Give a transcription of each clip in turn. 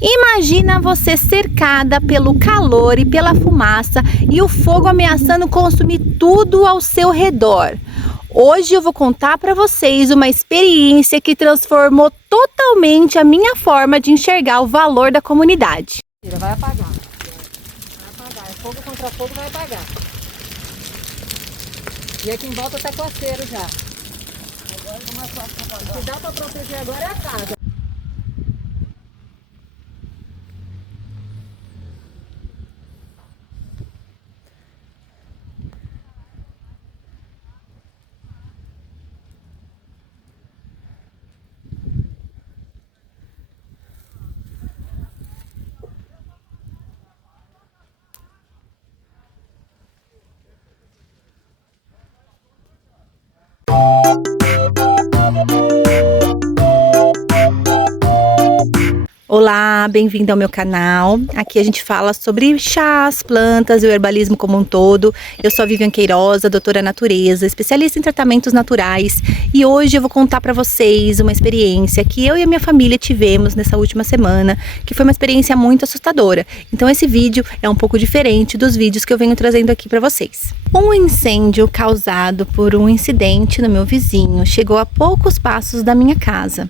Imagina você cercada pelo calor e pela fumaça e o fogo ameaçando consumir tudo ao seu redor. Hoje eu vou contar para vocês uma experiência que transformou totalmente a minha forma de enxergar o valor da comunidade. Vai apagar. Vai apagar. É fogo contra fogo, vai apagar. E aqui em volta tá coceiro já. O que dá para proteger agora é a casa. Olá, bem-vindo ao meu canal. Aqui a gente fala sobre chás, plantas e o herbalismo como um todo. Eu sou a Vivian Queiroz, a doutora natureza, especialista em tratamentos naturais. E hoje eu vou contar para vocês uma experiência que eu e a minha família tivemos nessa última semana, que foi uma experiência muito assustadora. Então esse vídeo é um pouco diferente dos vídeos que eu venho trazendo aqui para vocês. Um incêndio causado por um incidente no meu vizinho chegou a poucos passos da minha casa.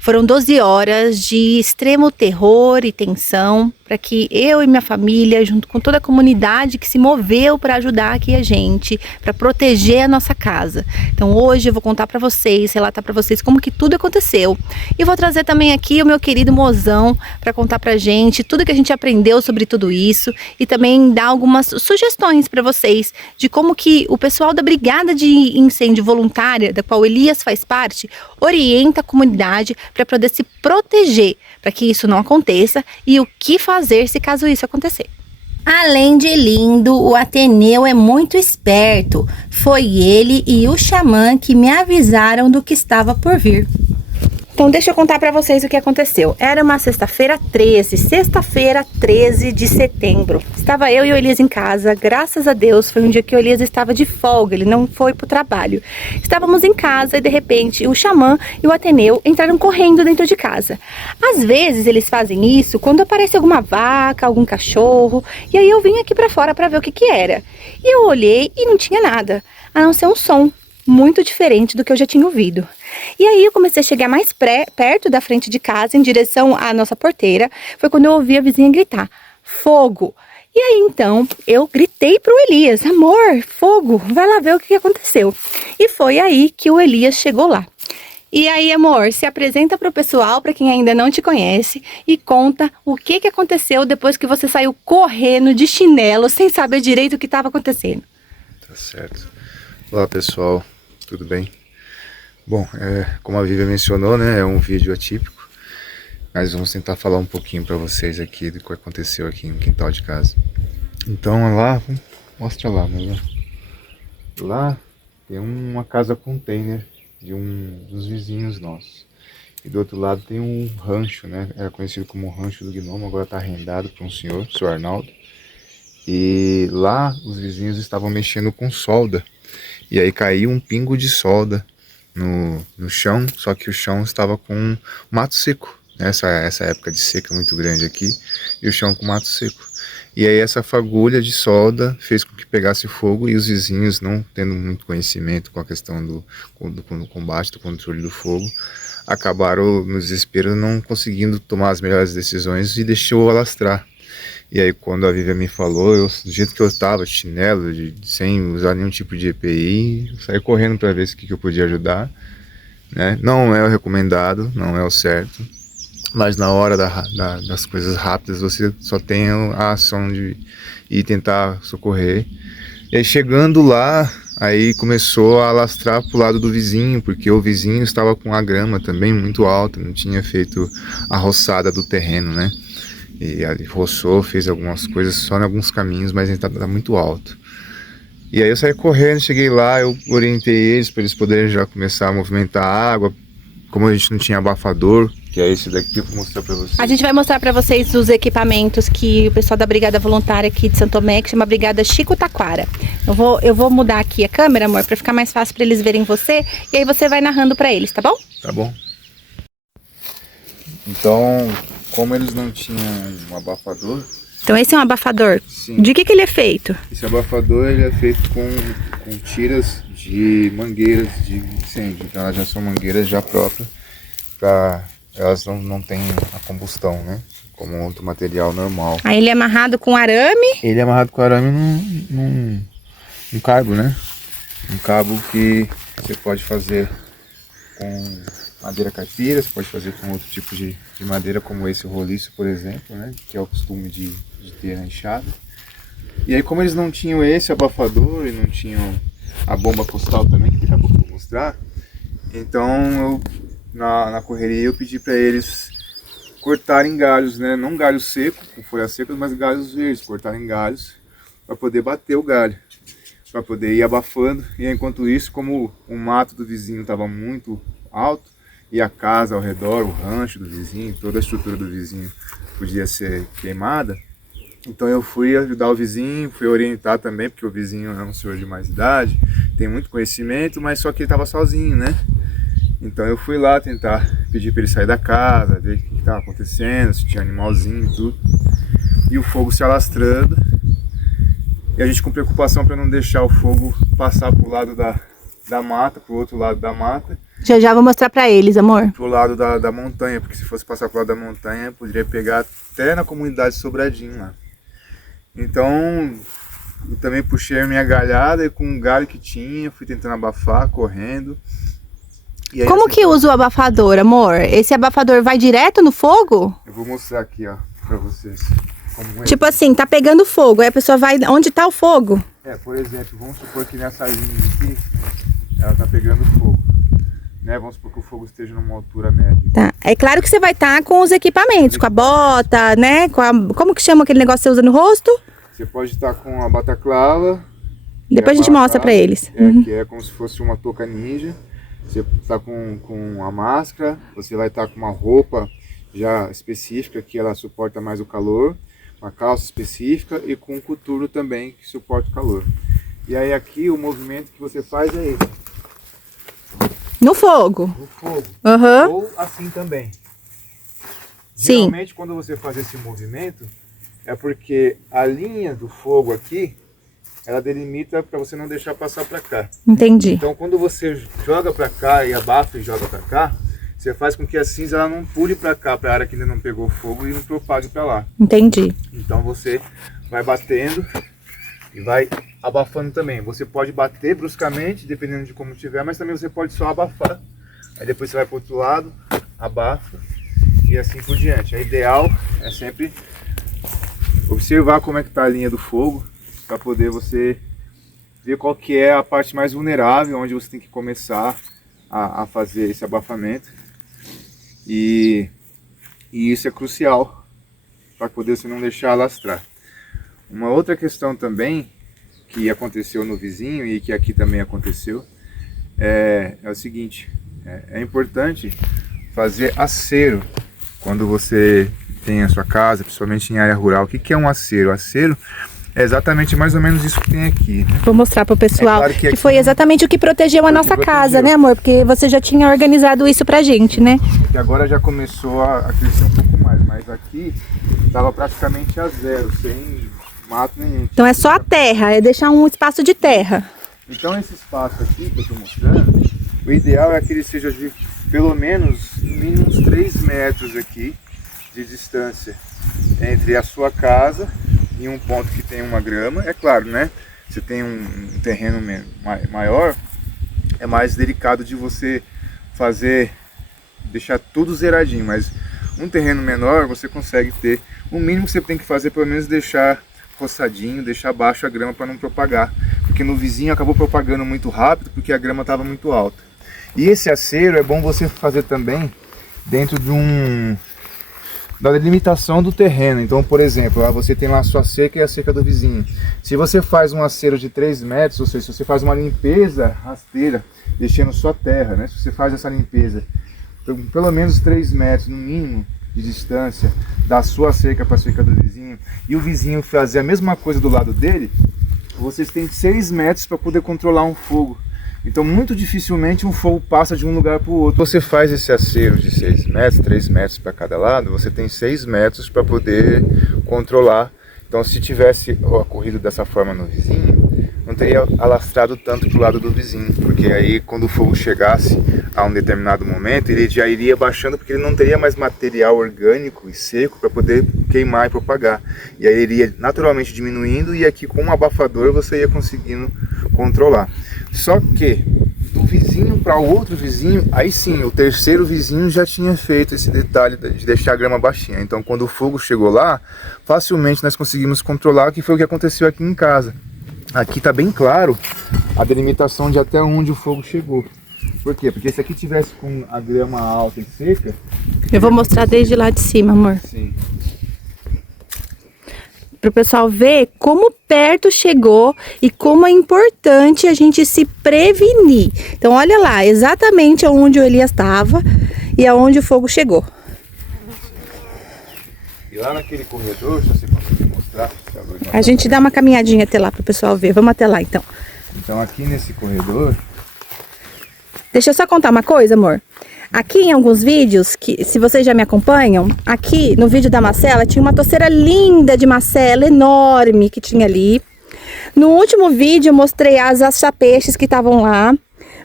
Foram 12 horas de extremo terror e tensão para que eu e minha família, junto com toda a comunidade que se moveu para ajudar aqui a gente, para proteger a nossa casa. Então hoje eu vou contar para vocês, relatar para vocês como que tudo aconteceu. E vou trazer também aqui o meu querido Mozão para contar pra gente tudo que a gente aprendeu sobre tudo isso e também dar algumas sugestões para vocês de como que o pessoal da Brigada de Incêndio Voluntária, da qual Elias faz parte, orienta a comunidade para poder se proteger, para que isso não aconteça e o que fazer se caso isso acontecer. Além de lindo, o Ateneu é muito esperto. Foi ele e o xamã que me avisaram do que estava por vir. Então deixa eu contar pra vocês o que aconteceu. Era uma sexta-feira 13 de setembro. Estava eu e o Elias em casa, graças a Deus, foi um dia que o Elias estava de folga, ele não foi pro trabalho. Estávamos em casa e de repente o xamã e o Ateneu entraram correndo dentro de casa. Às vezes eles fazem isso quando aparece alguma vaca, algum cachorro, e aí eu vim aqui pra fora pra ver o que que era. E eu olhei e não tinha nada, a não ser um som muito diferente do que eu já tinha ouvido. E aí eu comecei a chegar mais perto da frente de casa, em direção à nossa porteira. Foi quando eu ouvi a vizinha gritar, fogo! E aí então eu gritei pro Elias, amor, fogo, vai lá ver o que aconteceu. E foi aí que o Elias chegou lá. E aí, amor, se apresenta pro pessoal, para quem ainda não te conhece, e conta o que aconteceu depois que você saiu correndo de chinelo, sem saber direito o que estava acontecendo. Tá certo. Olá pessoal, tudo bem? Bom, como a Vivian mencionou, né, é um vídeo atípico, mas vamos tentar falar um pouquinho para vocês aqui do que aconteceu aqui no quintal de casa. Então lá, mostra lá, né? Lá tem uma casa container de dos vizinhos nossos. E do outro lado tem um rancho, né? Era conhecido como Rancho do Gnomo, agora está arrendado para um senhor, o senhor Arnaldo. E lá os vizinhos estavam mexendo com solda. E aí caiu um pingo de solda no chão, só que o chão estava com mato seco. Essa época de seca muito grande aqui, e o chão com mato seco. E aí essa fagulha de solda fez com que pegasse fogo e os vizinhos, não tendo muito conhecimento com a questão do combate, do controle do fogo, acabaram no desespero não conseguindo tomar as melhores decisões e deixou alastrar. E aí quando a Vivian me falou, do jeito que eu estava, de chinelo, sem usar nenhum tipo de EPI, eu saí correndo para ver o que eu podia ajudar, né? Não é o recomendado, não é o certo, mas na hora das coisas rápidas você só tem a ação de ir tentar socorrer. E aí chegando lá, aí começou a alastrar para o lado do vizinho, porque o vizinho estava com a grama também muito alta, não tinha feito a roçada do terreno, né? E ele roçou, fez algumas coisas só em alguns caminhos, mas ainda tá muito alto. E aí eu saí correndo, cheguei lá, eu orientei eles para eles poderem já começar a movimentar a água. Como a gente não tinha abafador, que é esse daqui, eu vou mostrar para vocês. A gente vai mostrar para vocês os equipamentos que o pessoal da Brigada Voluntária aqui de Santo Tomé, que chama Brigada Chico Taquara. Eu vou mudar aqui a câmera, amor, para ficar mais fácil para eles verem você, e aí você vai narrando para eles, tá bom? Tá bom. Então, como eles não tinham um abafador... Então esse é um abafador. Sim. De que ele é feito? Esse abafador ele é feito com tiras de mangueiras de incêndio. Então elas já são mangueiras já próprias, elas não têm a combustão, né? Como outro material normal. Aí ele é amarrado com arame? Ele é amarrado com arame num cabo, né? Um cabo que você pode fazer com madeira caipira, você pode fazer com outro tipo de madeira, como esse roliço, por exemplo, né? Que é o costume de ter na enxada. E aí, como eles não tinham esse abafador e não tinham a bomba costal também, que daqui a pouco eu vou mostrar, então na correria eu pedi para eles cortarem galhos, né? Não galhos secos, com folhas secas, mas galhos verdes, cortarem galhos para poder bater o galho, para poder ir abafando. E enquanto isso, como o mato do vizinho estava muito alto e a casa ao redor, o rancho do vizinho, toda a estrutura do vizinho podia ser queimada, então eu fui ajudar o vizinho, fui orientar também, porque o vizinho é um senhor de mais idade, tem muito conhecimento, mas só que ele estava sozinho, né? Então eu fui lá tentar pedir para ele sair da casa, ver o que estava acontecendo, se tinha animalzinho e tudo. E o fogo se alastrando. E a gente com preocupação para não deixar o fogo passar para o lado da mata, para o outro lado da mata. Já vou mostrar para eles, amor. Para o lado da montanha, porque se fosse passar para o lado da montanha, poderia pegar até na comunidade Sobradinho lá. Então, eu também puxei a minha galhada e com o galho que tinha, fui tentando abafar, correndo. E aí, como que usa o abafador, amor? Esse abafador vai direto no fogo? Eu vou mostrar aqui, ó, pra vocês. Como Tipo assim, tá pegando fogo, aí a pessoa vai... Onde tá o fogo? Por exemplo, vamos supor que nessa linha aqui, ela tá pegando fogo. Né? Vamos supor que o fogo esteja numa altura média. Tá. É claro que você vai estar com os equipamentos, com a bota, né? Como que chama aquele negócio que você usa no rosto? Você pode estar com a bataclava. Depois a gente mostra pra eles. Que é como se fosse uma touca ninja. Você está com a máscara, você vai estar com uma roupa já específica que ela suporta mais o calor, uma calça específica e com um coturno também que suporta o calor. E aí aqui o movimento que você faz é esse. No fogo? No fogo. Uhum. Ou assim também. Sim. Geralmente quando você faz esse movimento é porque a linha do fogo aqui ela delimita para você não deixar passar para cá. Entendi. Então quando você joga para cá e abafa e joga para cá, você faz com que a cinza ela não pule para cá, para a área que ainda não pegou fogo e não propague para lá. Entendi. Então você vai batendo e vai abafando também. Você pode bater bruscamente, dependendo de como tiver, mas também você pode só abafar. Aí depois você vai para o outro lado, abafa e assim por diante. O ideal é sempre observar como é que está a linha do fogo, para poder você ver qual que é a parte mais vulnerável, onde você tem que começar a fazer esse abafamento. E isso é crucial para poder você não deixar alastrar. Uma outra questão também que aconteceu no vizinho e que aqui também aconteceu é o seguinte, é importante fazer acero quando você tem a sua casa, principalmente em área rural. O que é um acero? Acero é exatamente mais ou menos isso que tem aqui, né? Vou mostrar pro pessoal claro que foi exatamente o que protegeu a nossa casa, né, amor? Porque você já tinha organizado isso pra gente, né? Que agora já começou a crescer um pouco mais, mas aqui estava praticamente a zero, sem mato nenhum. Então é só a terra, é deixar um espaço de terra. Então esse espaço aqui que eu estou mostrando, o ideal é que ele seja de pelo menos, no mínimo uns 3 metros aqui de distância entre a sua casa em um ponto que tem uma grama. É claro, né? Você tem um terreno maior, é mais delicado de você fazer, deixar tudo zeradinho, mas um terreno menor você consegue ter, o mínimo que você tem que fazer pelo menos deixar roçadinho, deixar baixo a grama para não propagar, porque no vizinho acabou propagando muito rápido porque a grama estava muito alta. E esse acero é bom você fazer também dentro da delimitação do terreno. Então, por exemplo, você tem lá a sua cerca e a cerca do vizinho. Se você faz um acero de 3 metros, ou seja, se você faz uma limpeza rasteira, deixando sua terra, né? Se você faz essa limpeza pelo menos 3 metros no mínimo de distância da sua cerca para a cerca do vizinho, e o vizinho fazer a mesma coisa do lado dele, vocês têm 6 metros para poder controlar um fogo Então muito dificilmente um fogo passa de um lugar para o outro. Você faz esse acero de 6 metros, 3 metros para cada lado, você tem 6 metros para poder controlar. Então se tivesse ocorrido dessa forma no vizinho, não teria alastrado tanto para o lado do vizinho, porque aí quando o fogo chegasse a um determinado momento, ele já iria baixando, porque ele não teria mais material orgânico e seco para poder queimar e propagar. E aí ele iria naturalmente diminuindo, e aqui com um abafador você ia conseguindo controlar. Só que do vizinho para o outro vizinho, aí sim, o terceiro vizinho já tinha feito esse detalhe de deixar a grama baixinha. Então quando o fogo chegou lá, facilmente nós conseguimos controlar, que foi o que aconteceu aqui em casa. Aqui está bem claro a delimitação de até onde o fogo chegou. Por quê? Porque se aqui tivesse com a grama alta e seca... Eu vou mostrar desde lá de cima, amor. Sim. Para o pessoal ver como perto chegou e como é importante a gente se prevenir. Então olha lá, exatamente onde o Elias estava e aonde o fogo chegou. E lá naquele corredor, se você conseguir mostrar... A gente dá uma caminhadinha até lá para o pessoal ver. Vamos até lá então. Então aqui nesse corredor... Deixa eu só contar uma coisa, amor. Aqui em alguns vídeos, que se vocês já me acompanham, aqui no vídeo da Marcela tinha uma toceira linda de macela, enorme, que tinha ali. No último vídeo eu mostrei as açapeixes que estavam lá.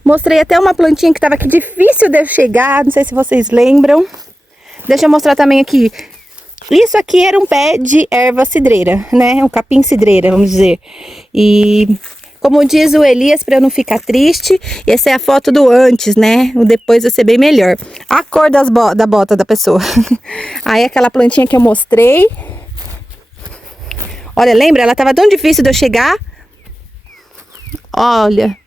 Mostrei até uma plantinha que estava aqui difícil de eu chegar, não sei se vocês lembram. Deixa eu mostrar também aqui. Isso aqui era um pé de erva cidreira, né? Um capim cidreira, vamos dizer. E... como diz o Elias, para eu não ficar triste, essa é a foto do antes, né? O depois vai ser bem melhor. A cor da bota da pessoa. Aí aquela plantinha que eu mostrei. Olha, lembra? Ela tava tão difícil de eu chegar. Olha.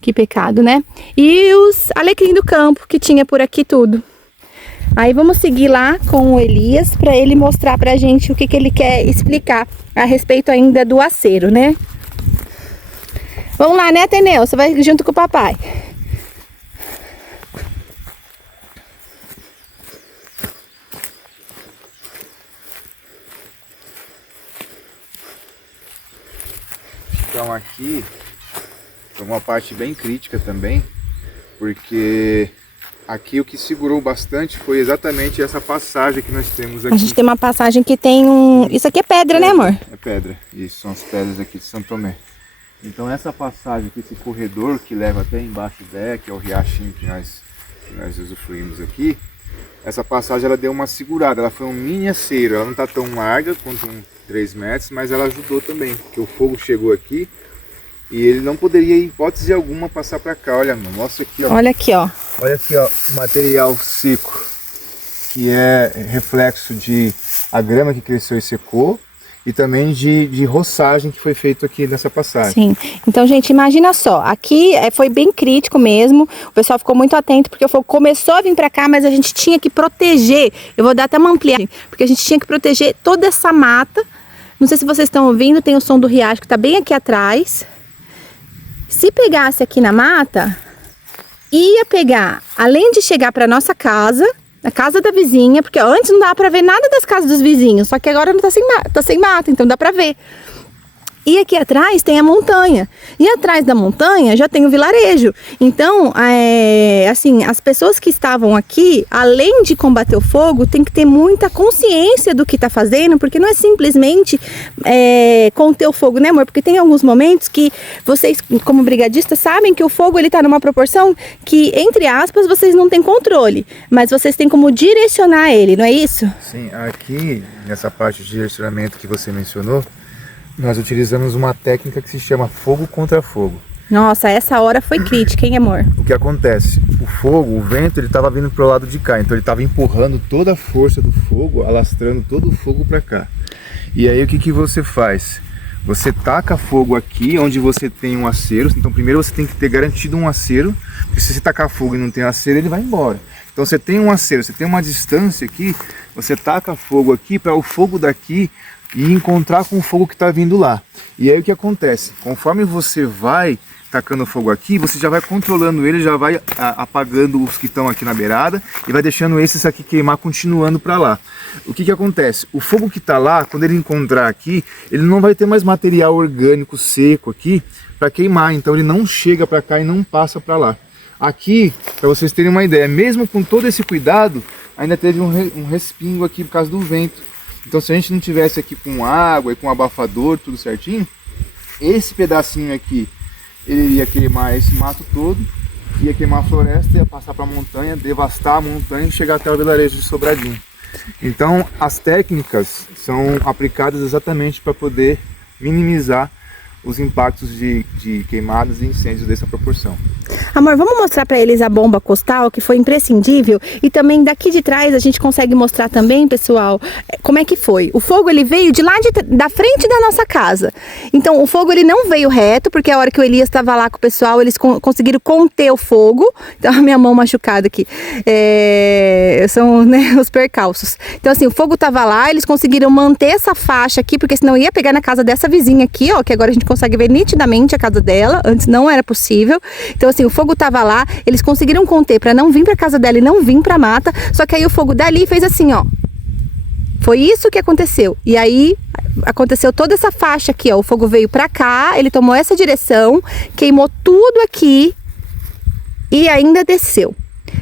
Que pecado, né? E os alecrim do campo que tinha por aqui tudo. Aí vamos seguir lá com o Elias para ele mostrar pra gente o que ele quer explicar a respeito ainda do acero, né? Vamos lá, né, Ateneu? Você vai junto com o papai. Então aqui foi uma parte bem crítica também, porque aqui o que segurou bastante foi exatamente essa passagem que nós temos aqui. A gente tem uma passagem que tem um... Isso aqui é pedra, né, amor? É pedra. Isso, são as pedras aqui de São Tomé. Então essa passagem aqui, esse corredor que leva até embaixo dela, que é o riachinho que nós usufruímos aqui, essa passagem ela deu uma segurada, ela foi um mini aceiro, ela não está tão larga quanto 3 metros, mas ela ajudou também, porque o fogo chegou aqui e ele não poderia, em hipótese alguma, passar para cá. Olha, mostra aqui, ó. Olha aqui, ó. Olha aqui, ó, material seco, que é reflexo de a grama que cresceu e secou, e também de roçagem que foi feito aqui nessa passagem. Sim, então gente, imagina só, aqui foi bem crítico mesmo, o pessoal ficou muito atento porque o fogo começou a vir pra cá, mas a gente tinha que proteger, eu vou dar até uma ampliação, porque a gente tinha que proteger toda essa mata. Não sei se vocês estão ouvindo, tem o som do riacho que tá bem aqui atrás. Se pegasse aqui na mata, ia pegar, além de chegar pra nossa casa, na casa da vizinha, porque antes não dava pra ver nada das casas dos vizinhos, só que agora não tá sem mata, então dá pra ver. E aqui atrás tem a montanha, e atrás da montanha já tem o vilarejo. Então, assim, as pessoas que estavam aqui, além de combater o fogo, tem que ter muita consciência do que tá fazendo, porque não é simplesmente conter o fogo, né, amor? Porque tem alguns momentos que vocês, como brigadistas, sabem que o fogo ele tá numa proporção que, entre aspas, vocês não têm controle, mas vocês têm como direcionar ele, não é isso? Sim, aqui, nessa parte de direcionamento que você mencionou, nós utilizamos uma técnica que se chama fogo contra fogo. Nossa, essa hora foi crítica, hein, amor? O que acontece? O fogo, o vento, ele estava vindo para o lado de cá, então ele estava empurrando toda a força do fogo, alastrando todo o fogo para cá. E aí o que você faz? Você taca fogo aqui, onde você tem um acero. Então primeiro você tem que ter garantido um acero, porque se você tacar fogo e não tem acero, ele vai embora. Então você tem um acero, você tem uma distância aqui, você taca fogo aqui para o fogo daqui e encontrar com o fogo que está vindo lá. E aí o que acontece? Conforme você vai tacando fogo aqui, você já vai controlando ele, já vai apagando os que estão aqui na beirada e vai deixando esses aqui queimar, continuando para lá. O que acontece? O fogo que está lá, quando ele encontrar aqui, ele não vai ter mais material orgânico seco aqui para queimar, então ele não chega para cá e não passa para lá. Aqui, para vocês terem uma ideia, mesmo com todo esse cuidado, ainda teve um respingo aqui por causa do vento. Então se a gente não tivesse aqui com água e com abafador, tudo certinho, esse pedacinho aqui, ele ia queimar esse mato todo, ia queimar a floresta, ia passar para a montanha, devastar a montanha e chegar até o vilarejo de Sobradinho. Então as técnicas são aplicadas exatamente para poder minimizar os impactos de queimadas e incêndios dessa proporção. Amor, vamos mostrar para eles a bomba costal, que foi imprescindível, e também daqui de trás a gente consegue mostrar também, pessoal, como é que foi. O fogo ele veio de lá da frente da nossa casa. Então o fogo ele não veio reto, porque a hora que o Elias estava lá com o pessoal, eles conseguiram conter o fogo. Então a minha mão machucada aqui, são, né, os percalços. Então assim, o fogo estava lá, eles conseguiram manter essa faixa aqui, porque senão ia pegar na casa dessa vizinha aqui, ó, que agora a gente consegue ver nitidamente a casa dela, antes não era possível. Então assim, o fogo tava lá, eles conseguiram conter para não vir para casa dela e não vir para mata, só que aí o fogo dali fez assim, ó. Foi isso que aconteceu. E aí aconteceu toda essa faixa aqui, ó. O fogo veio para cá, ele tomou essa direção, queimou tudo aqui e ainda desceu.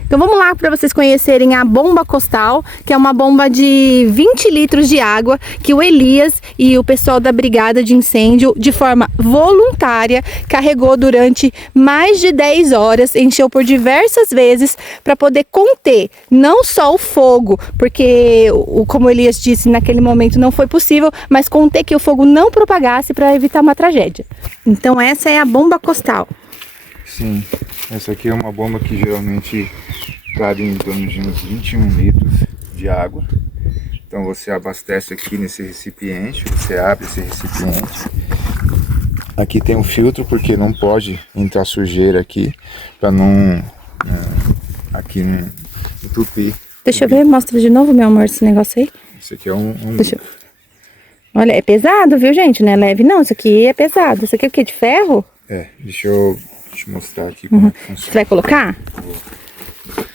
Então vamos lá para vocês conhecerem a bomba costal, que é uma bomba de 20 litros de água que o Elias e o pessoal da brigada de incêndio, de forma voluntária, carregou durante mais de 10 horas, encheu por diversas vezes para poder conter não só o fogo, porque como o Elias disse, naquele momento não foi possível, mas conter que o fogo não propagasse para evitar uma tragédia. Então essa é a bomba costal. Sim, essa aqui é uma bomba que geralmente cabe em torno de uns 21 litros de água. Então você abastece aqui nesse recipiente, você abre esse recipiente. Aqui tem um filtro porque não pode entrar sujeira aqui, para não aqui não entupir. Deixa eu ver, mostra de novo, meu amor, esse negócio aí. Isso aqui é um Olha, é pesado, viu, gente? Não é leve não, isso aqui é pesado. Isso aqui é o quê? De ferro? Deixa eu te mostrar aqui como é que funciona. Você vai colocar? Vou.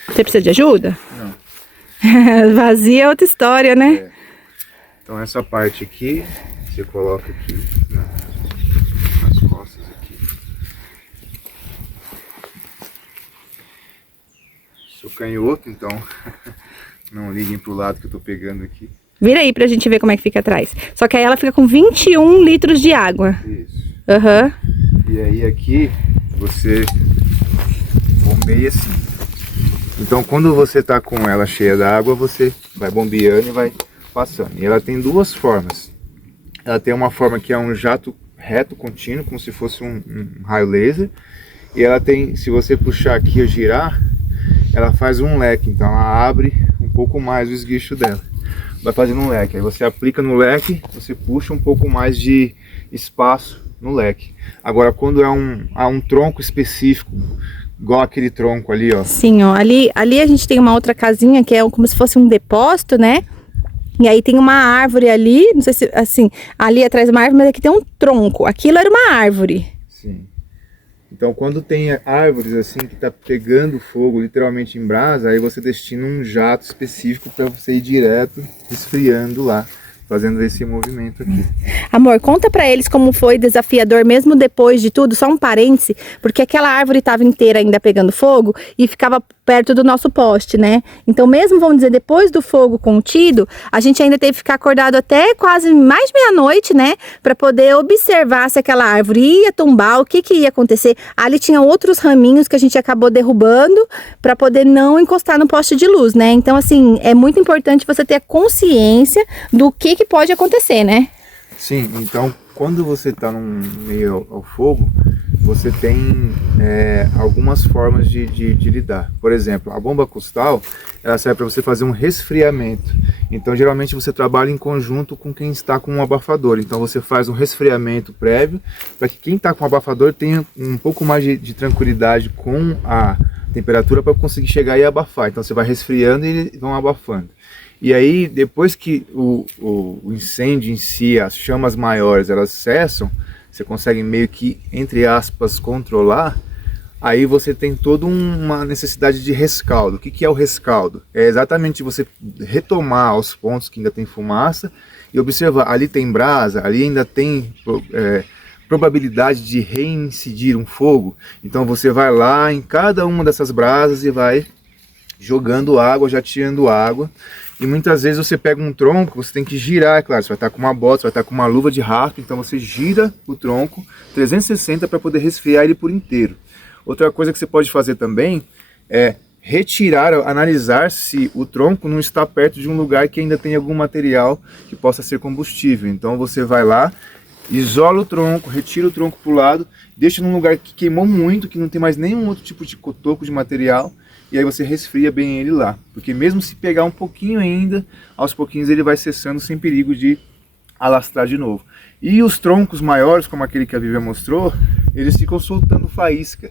Você precisa de ajuda? Não. Vazia é outra história, né? Então essa parte aqui, você coloca aqui nas costas aqui. Sou canhoto, então não liguem pro lado que eu tô pegando aqui. Vira aí pra gente ver como é que fica atrás. Só que aí ela fica com 21 litros de água. Isso. Aham. E aí aqui você bombeia assim. Então quando você tá com ela cheia d'água, você vai bombeando e vai passando. E ela tem duas formas. Ela tem uma forma que é um jato reto, contínuo, como se fosse um raio laser. E ela tem, se você puxar aqui ou girar, ela faz um leque. Então ela abre um pouco mais o esguicho dela. Vai fazendo um leque. Aí você aplica no leque, você puxa um pouco mais de espaço no leque. Agora quando é um tronco específico, igual aquele tronco ali, ó. Sim, ó, ali a gente tem uma outra casinha que é como se fosse um depósito, né? E aí tem uma árvore ali, não sei se, assim, ali atrás uma árvore, mas aqui tem um tronco. Aquilo era uma árvore. Sim. Então quando tem árvores assim que tá pegando fogo literalmente em brasa, aí você destina um jato específico para você ir direto esfriando lá, fazendo esse movimento aqui. Amor, conta pra eles como foi desafiador mesmo depois de tudo, só um parêntese, porque aquela árvore estava inteira ainda pegando fogo e ficava perto do nosso poste, né? Então mesmo, vamos dizer, depois do fogo contido, a gente ainda teve que ficar acordado até quase mais de meia-noite, né? Pra poder observar se aquela árvore ia tombar, o que ia acontecer. Ali tinha outros raminhos que a gente acabou derrubando pra poder não encostar no poste de luz, né? Então assim, é muito importante você ter a consciência do que pode acontecer, né? Sim, então quando você está num meio ao fogo, você tem algumas formas de lidar. Por exemplo, a bomba costal, ela serve para você fazer um resfriamento. Então geralmente você trabalha em conjunto com quem está com um abafador. Então você faz um resfriamento prévio para que quem está com o abafador tenha um pouco mais de tranquilidade com a temperatura para conseguir chegar e abafar. Então você vai resfriando e eles vão abafando. E aí, depois que o incêndio em si, as chamas maiores, elas cessam, você consegue meio que, entre aspas, controlar, aí você tem toda uma necessidade de rescaldo. O que é o rescaldo? É exatamente você retomar aos pontos que ainda tem fumaça e observar, ali tem brasa, ali ainda tem probabilidade de reincidir um fogo. Então você vai lá em cada uma dessas brasas e vai jogando água, já tirando água. E muitas vezes você pega um tronco, você tem que girar, é claro, você vai estar com uma bota, você vai estar com uma luva de raspa, então você gira o tronco 360 para poder resfriar ele por inteiro. Outra coisa que você pode fazer também é retirar, analisar se o tronco não está perto de um lugar que ainda tem algum material que possa ser combustível. Então você vai lá, isola o tronco, retira o tronco para o lado, deixa num lugar que queimou muito, que não tem mais nenhum outro tipo de cotoco de material, e aí você resfria bem ele lá. Porque mesmo se pegar um pouquinho ainda, aos pouquinhos ele vai cessando sem perigo de alastrar de novo. E os troncos maiores, como aquele que a Vivian mostrou, eles ficam soltando faísca.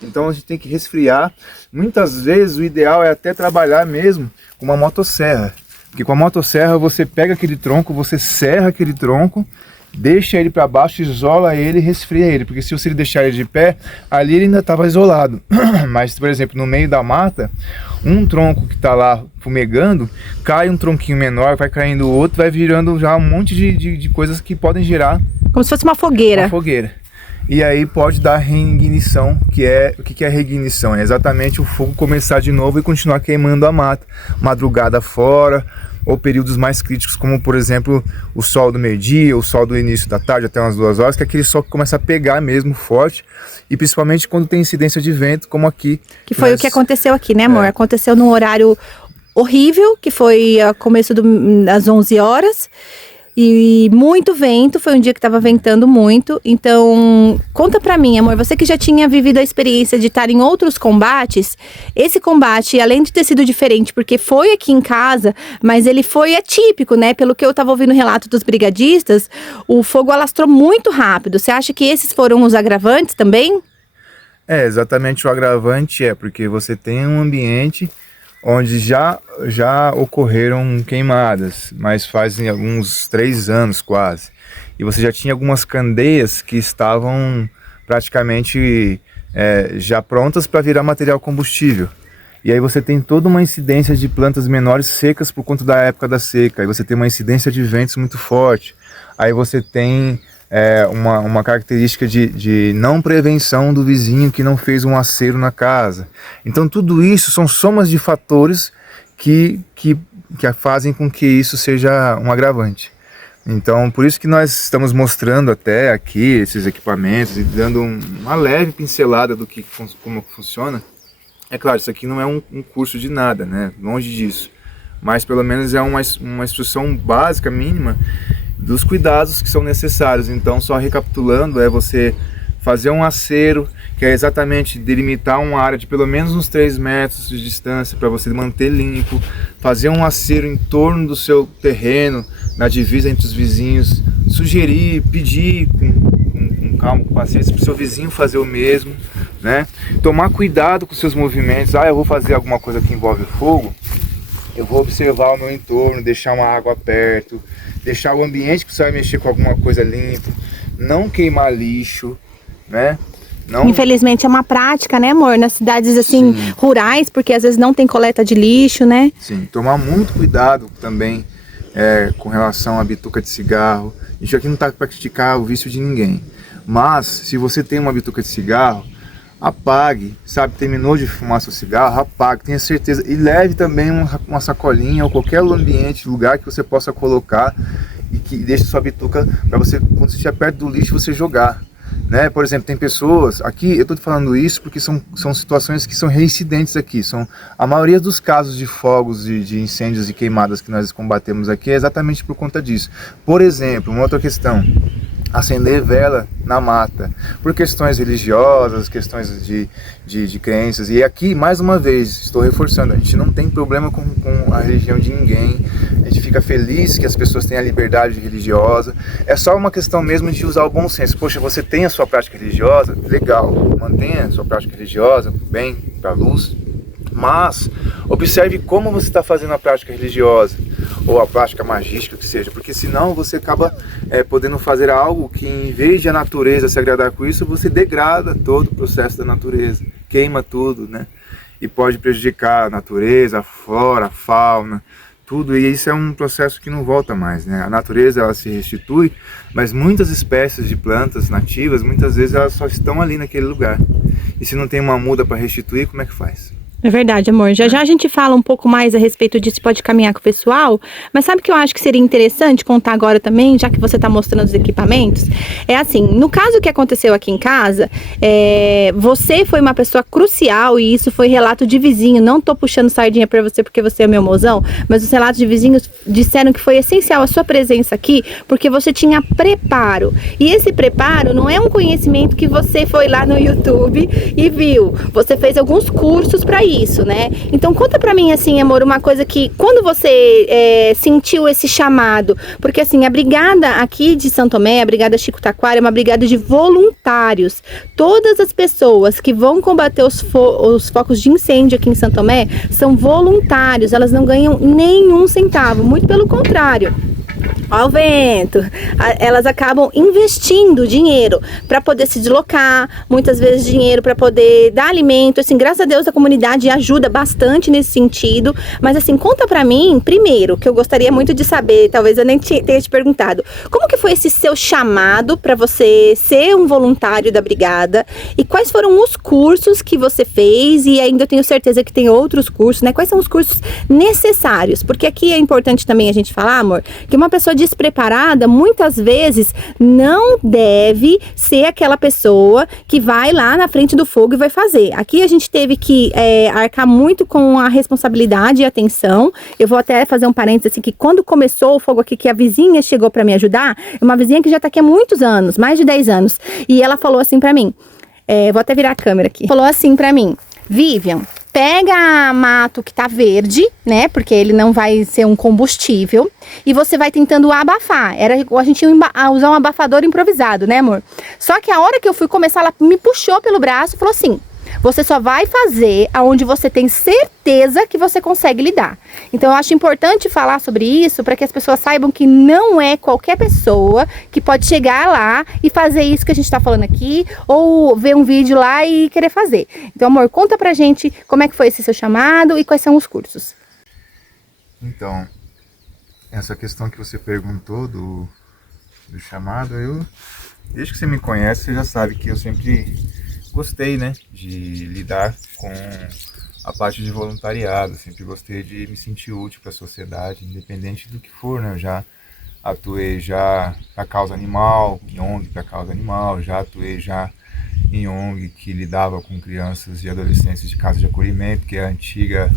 Então a gente tem que resfriar. Muitas vezes o ideal é até trabalhar mesmo com uma motosserra. Porque com a motosserra você pega aquele tronco, você serra aquele tronco, deixa ele para baixo, isola ele e resfria ele. Porque se você deixar ele de pé, ali ele ainda estava isolado. Mas, por exemplo, no meio da mata, um tronco que está lá fumegando, cai um tronquinho menor, vai caindo o outro, vai virando já um monte de coisas que podem gerar... Como se fosse uma fogueira. Uma fogueira. E aí pode dar reignição, o que é reignição? É exatamente o fogo começar de novo e continuar queimando a mata, madrugada fora, ou períodos mais críticos, como por exemplo o sol do meio-dia, o sol do início da tarde até umas 2 horas, que é aquele sol que começa a pegar mesmo forte, e principalmente quando tem incidência de vento, como aqui. Que foi o que aconteceu aqui, né, amor? Aconteceu num horário horrível, que foi a começo das 11 horas, e muito vento, foi um dia que estava ventando muito. Então, conta pra mim, amor, você que já tinha vivido a experiência de estar em outros combates, esse combate, além de ter sido diferente, porque foi aqui em casa, mas ele foi atípico, né? Pelo que eu estava ouvindo o relato dos brigadistas, o fogo alastrou muito rápido. Você acha que esses foram os agravantes também? É, exatamente, o agravante porque você tem um ambiente onde já ocorreram queimadas, mas fazem alguns 3 anos quase. E você já tinha algumas candeias que estavam praticamente já prontas para virar material combustível. E aí você tem toda uma incidência de plantas menores secas por conta da época da seca. Aí você tem uma incidência de ventos muito forte. Aí você tem uma característica de não prevenção do vizinho que não fez um acero na casa. Então tudo isso são somas de fatores que fazem com que isso seja um agravante. Então por isso que nós estamos mostrando até aqui esses equipamentos e dando uma leve pincelada do como funciona. É claro, isso aqui não é um curso de nada, né? Longe disso. Mas pelo menos é uma instrução básica, mínima, dos cuidados que são necessários. Então, só recapitulando, é você fazer um acero, que é exatamente delimitar uma área de pelo menos uns 3 metros de distância para você manter limpo, fazer um acero em torno do seu terreno, na divisa entre os vizinhos, sugerir, pedir com calma, com paciência para o seu vizinho fazer o mesmo, né? Tomar cuidado com seus movimentos. Eu vou fazer alguma coisa que envolve fogo, eu vou observar o meu entorno, deixar uma água perto, deixar o ambiente que você vai mexer com alguma coisa limpo, não queimar lixo, né? Não... Infelizmente é uma prática, né, amor? Nas cidades assim, sim, rurais, porque às vezes não tem coleta de lixo, né? Sim, tomar muito cuidado também com relação à bituca de cigarro. Isso aqui não está para criticar o vício de ninguém, mas se você tem uma bituca de cigarro, apague, sabe? Terminou de fumar seu cigarro, apague, tenha certeza. E leve também uma sacolinha ou qualquer ambiente, lugar que você possa colocar e que deixe sua bituca para você, quando você estiver perto do lixo, você jogar, né? Por exemplo, tem pessoas, aqui eu estou falando isso porque são situações que são reincidentes aqui. A maioria dos casos de fogos, de incêndios e queimadas que nós combatemos aqui é exatamente por conta disso. Por exemplo, uma outra questão: acender vela na mata, por questões religiosas, questões de crenças. E aqui, mais uma vez, estou reforçando, a gente não tem problema com a religião de ninguém, a gente fica feliz que as pessoas tenham a liberdade religiosa, é só uma questão mesmo de usar o bom senso. Poxa, você tem a sua prática religiosa? Legal, mantenha a sua prática religiosa, bem, para a luz, mas observe como você está fazendo a prática religiosa. ou a prática magística, que seja, porque senão você acaba podendo fazer algo que, em vez de a natureza se agradar com isso, você degrada todo o processo da natureza, queima tudo, né? E pode prejudicar a natureza, a flora, a fauna, tudo, e isso é um processo que não volta mais, né? A natureza, ela se restitui, mas muitas espécies de plantas nativas, muitas vezes elas só estão ali naquele lugar. E se não tem uma muda para restituir, como é que faz? É verdade, amor. Já já a gente fala um pouco mais a respeito disso, pode caminhar com o pessoal, mas sabe o que eu acho que seria interessante contar agora também, já que você está mostrando os equipamentos? É assim, no caso que aconteceu aqui em casa, você foi uma pessoa crucial e isso foi relato de vizinho. Não tô puxando sardinha para você porque você é meu mozão, mas os relatos de vizinhos disseram que foi essencial a sua presença aqui, porque você tinha preparo. E esse preparo não é um conhecimento que você foi lá no YouTube e viu. Você fez alguns cursos para isso, né? Então conta pra mim assim, amor, uma coisa que quando você sentiu esse chamado, porque assim, a brigada aqui de São Tomé, a brigada Chico Taquara, é uma brigada de voluntários. Todas as pessoas que vão combater os focos de incêndio aqui em São Tomé são voluntários, elas não ganham nenhum centavo, muito pelo contrário. Ao vento, elas acabam investindo dinheiro para poder se deslocar, muitas vezes dinheiro para poder dar alimento, assim, graças a Deus a comunidade ajuda bastante nesse sentido, mas assim, conta para mim, primeiro, que eu gostaria muito de saber, talvez eu nem tenha te perguntado, como que foi esse seu chamado para você ser um voluntário da brigada e quais foram os cursos que você fez e ainda eu tenho certeza que tem outros cursos, né? Quais são os cursos necessários? Porque aqui é importante também a gente falar, amor, que uma pessoa despreparada, muitas vezes, não deve ser aquela pessoa que vai lá na frente do fogo e vai fazer. Aqui a gente teve que arcar muito com a responsabilidade e atenção. Eu vou até fazer um parênteses assim, que quando começou o fogo aqui, que a vizinha chegou para me ajudar, uma vizinha que já tá aqui há muitos anos, mais de 10 anos, e ela falou assim para mim, vou até virar a câmera aqui, falou assim para mim, Vivian, pega mato que tá verde, né? Porque ele não vai ser um combustível. E você vai tentando abafar. A gente ia usar um abafador improvisado, né, amor? Só que a hora que eu fui começar, ela me puxou pelo braço e falou assim: você só vai fazer aonde você tem certeza que você consegue lidar. Então eu acho importante falar sobre isso para que as pessoas saibam que não é qualquer pessoa que pode chegar lá e fazer isso que a gente está falando aqui, ou ver um vídeo lá e querer fazer. Então, amor, conta pra gente como é que foi esse seu chamado e quais são os cursos. Então, essa questão que você perguntou do chamado, desde que você me conhece, você já sabe que eu sempre gostei, né, de lidar com a parte de voluntariado, sempre gostei de me sentir útil para a sociedade, independente do que for, né, eu já atuei já para causa animal, em ONG para causa animal, já atuei já em ONG que lidava com crianças e adolescentes de casa de acolhimento, que é a antiga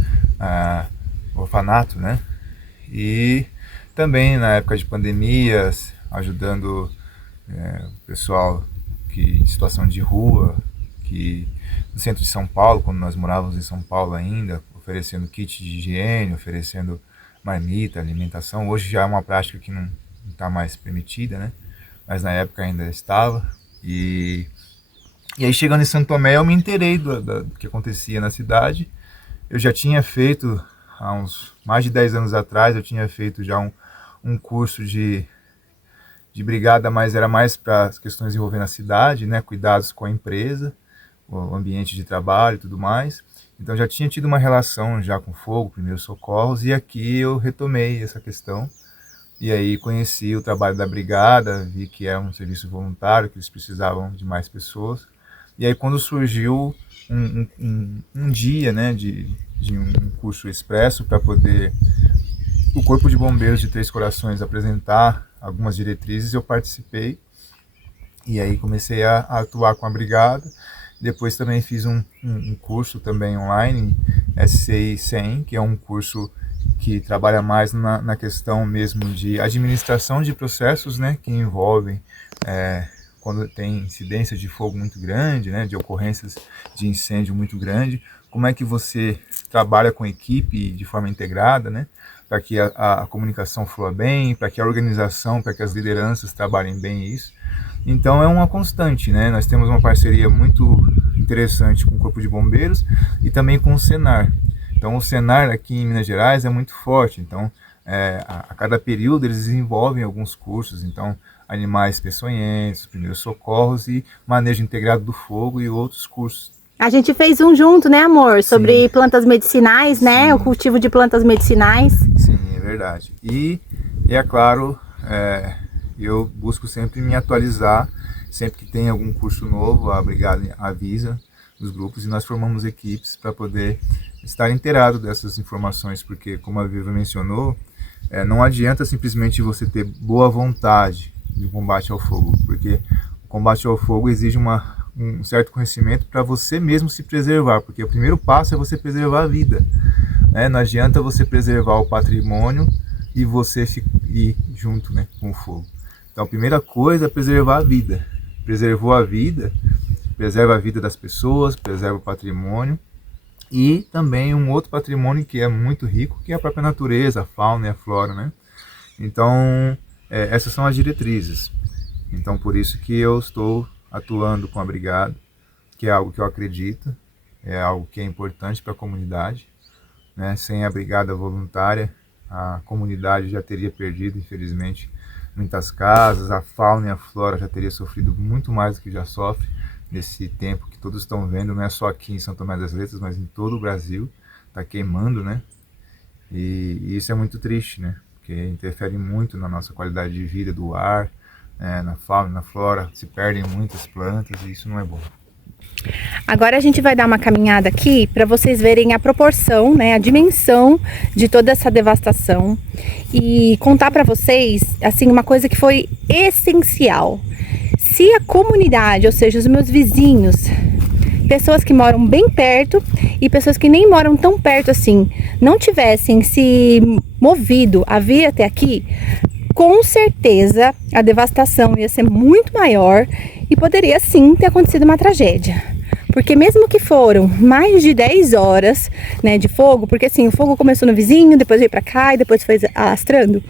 orfanato, né, e também na época de pandemias, ajudando o pessoal em situação de rua, que no centro de São Paulo, quando nós morávamos em São Paulo ainda, oferecendo kit de higiene, oferecendo marmita, alimentação. Hoje já é uma prática que não está mais permitida, né? Mas na época ainda estava. E aí chegando em São Tomé eu me inteirei do que acontecia na cidade. Eu já tinha feito, há uns mais de 10 anos atrás, eu tinha feito já um curso de brigada, mas era mais para as questões envolvendo a cidade, né? Cuidados com a empresa, o ambiente de trabalho e tudo mais. Então já tinha tido uma relação já com fogo, primeiros socorros, e aqui eu retomei essa questão. E aí conheci o trabalho da brigada, vi que era um serviço voluntário, que eles precisavam de mais pessoas. E aí quando surgiu um dia, né, de um curso expresso para poder o Corpo de Bombeiros de Três Corações apresentar algumas diretrizes, eu participei. E aí comecei a atuar com a brigada. Depois também fiz um curso também online, SCI 100, que é um curso que trabalha mais na questão mesmo de administração de processos, né, que envolvem quando tem incidência de fogo muito grande, né, de ocorrências de incêndio muito grande, como é que você trabalha com a equipe de forma integrada, né, para que a comunicação flua bem, para que a organização, para que as lideranças trabalhem bem isso. Então é uma constante, né? Nós temos uma parceria muito interessante com o Corpo de Bombeiros e também com o Senar. Então o Senar aqui em Minas Gerais é muito forte, então a cada período eles desenvolvem alguns cursos, então animais peçonhentos, primeiros socorros e manejo integrado do fogo e outros cursos. A gente fez um junto, né, amor? Sobre Sim. plantas medicinais, né? Sim. O cultivo de plantas medicinais. Sim, é verdade. E é claro, eu busco sempre me atualizar, sempre que tem algum curso novo, a Brigada avisa os grupos e nós formamos equipes para poder estar inteirado dessas informações, porque como a Viva mencionou, não adianta simplesmente você ter boa vontade de combate ao fogo, porque o combate ao fogo exige um certo conhecimento para você mesmo se preservar, porque o primeiro passo é você preservar a vida. Não adianta você preservar o patrimônio e você ir junto, né, com o fogo. Então a primeira coisa é preservar a vida. Preservou a vida, preserva a vida das pessoas, preserva o patrimônio e também um outro patrimônio que é muito rico, que é a própria natureza, a fauna e a flora, né? Então essas são as diretrizes. Então por isso que eu estou atuando com a Brigada, que é algo que eu acredito, é algo que é importante para a comunidade, né? Sem a Brigada voluntária, a comunidade já teria perdido, infelizmente, muitas casas, a fauna e a flora já teria sofrido muito mais do que já sofre nesse tempo que todos estão vendo, não é só aqui em São Tomé das Letras, mas em todo o Brasil, está queimando, né? E isso é muito triste, né? Porque interfere muito na nossa qualidade de vida, do ar, na fauna, na flora, se perdem muitas plantas e isso não é bom. Agora a gente vai dar uma caminhada aqui para vocês verem a proporção, né, a dimensão de toda essa devastação e contar para vocês, assim, uma coisa que foi essencial. Se a comunidade, ou seja, os meus vizinhos, pessoas que moram bem perto e pessoas que nem moram tão perto assim, não tivessem se movido a vir até aqui, com certeza a devastação ia ser muito maior e poderia sim ter acontecido uma tragédia. Porque mesmo que foram mais de 10 horas, né, de fogo, porque assim, o fogo começou no vizinho, depois veio para cá e depois foi alastrando.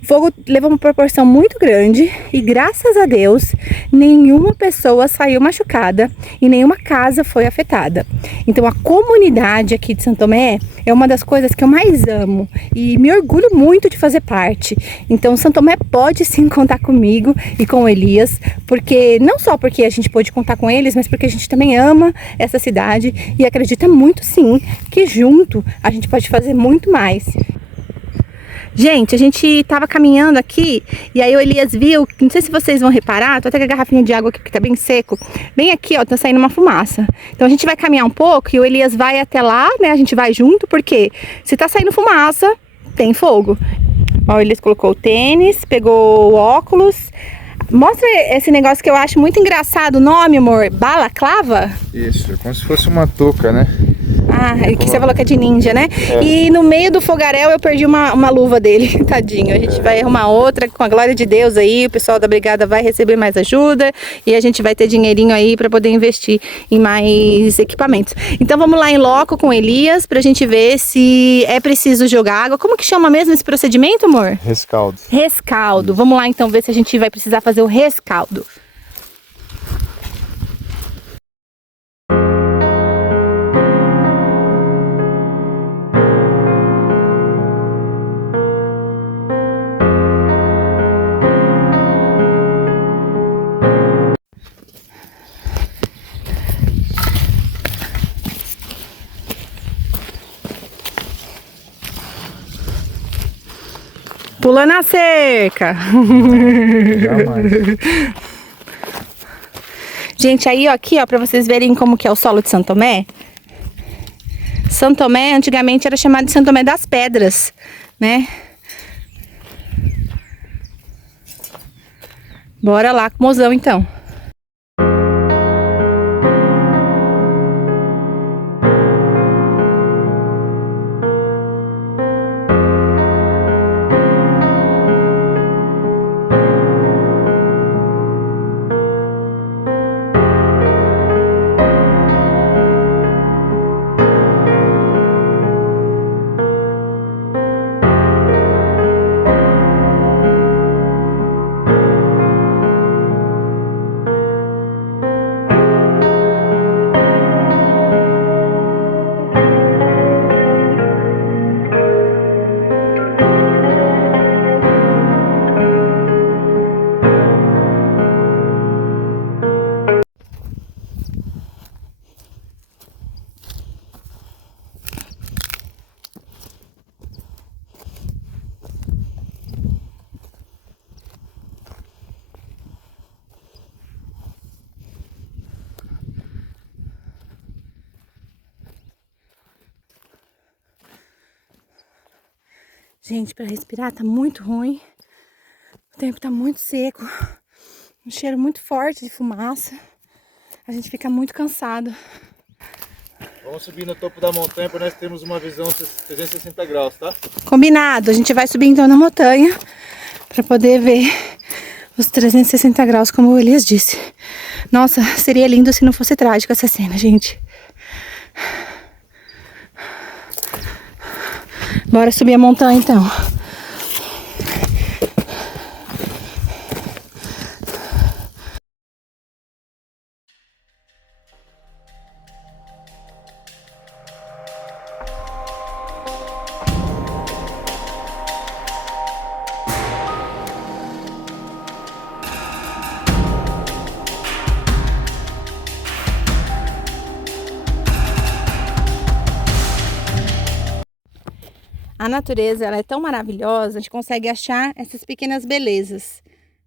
O fogo levou uma proporção muito grande e graças a Deus nenhuma pessoa saiu machucada e nenhuma casa foi afetada. Então a comunidade aqui de Santo Tomé é uma das coisas que eu mais amo e me orgulho muito de fazer parte. Então Santo Tomé pode sim contar comigo e com o Elias, porque não só porque a gente pode contar com eles, mas porque a gente também ama essa cidade e acredita muito sim que junto a gente pode fazer muito mais. Gente, a gente tava caminhando aqui e aí o Elias viu, não sei se vocês vão reparar, tô até com a garrafinha de água aqui porque tá bem seco. Bem aqui, ó, tá saindo uma fumaça. Então a gente vai caminhar um pouco e o Elias vai até lá, né? A gente vai junto, porque se tá saindo fumaça, tem fogo. Ó, o Elias colocou o tênis, pegou o óculos. Mostra esse negócio que eu acho muito engraçado, o nome, amor, balaclava? Isso, é como se fosse uma touca, né? Ah, que você falou que é de ninja, né? E no meio do fogaréu eu perdi uma luva dele, tadinho. A gente vai arrumar outra, com a glória de Deus aí, o pessoal da brigada vai receber mais ajuda e a gente vai ter dinheirinho aí para poder investir em mais equipamentos. Então vamos lá em loco com o Elias pra gente ver se é preciso jogar água. Como que chama mesmo esse procedimento, amor? Rescaldo. Rescaldo. Vamos lá então ver se a gente vai precisar fazer o rescaldo. Pula na cerca. Jamais. Gente, aí ó, aqui ó, pra vocês verem como que é o solo de Santo Tomé. Santo Tomé antigamente era chamado de Santo Tomé das Pedras, né? Bora lá com o mozão então. Gente, para respirar tá muito ruim. O tempo tá muito seco. Um cheiro muito forte de fumaça. A gente fica muito cansado. Vamos subir no topo da montanha para nós termos uma visão 360 graus, tá? Combinado. A gente vai subir então na montanha para poder ver os 360 graus, como o Elias disse. Nossa, seria lindo se não fosse trágico essa cena, gente. Bora subir a montanha então. A natureza, ela é tão maravilhosa, a gente consegue achar essas pequenas belezas.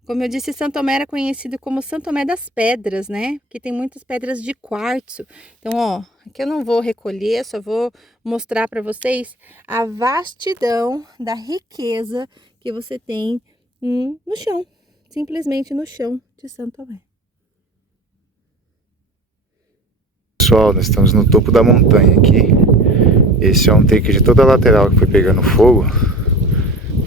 Como eu disse, Santo Tomé era conhecido como Santo Tomé das Pedras, né? Porque tem muitas pedras de quartzo. Então, ó, aqui eu não vou recolher, só vou mostrar para vocês a vastidão da riqueza que você tem no chão. Simplesmente no chão de Santo Tomé. Pessoal, nós estamos no topo da montanha aqui. Esse é um take de toda a lateral que foi pegando fogo.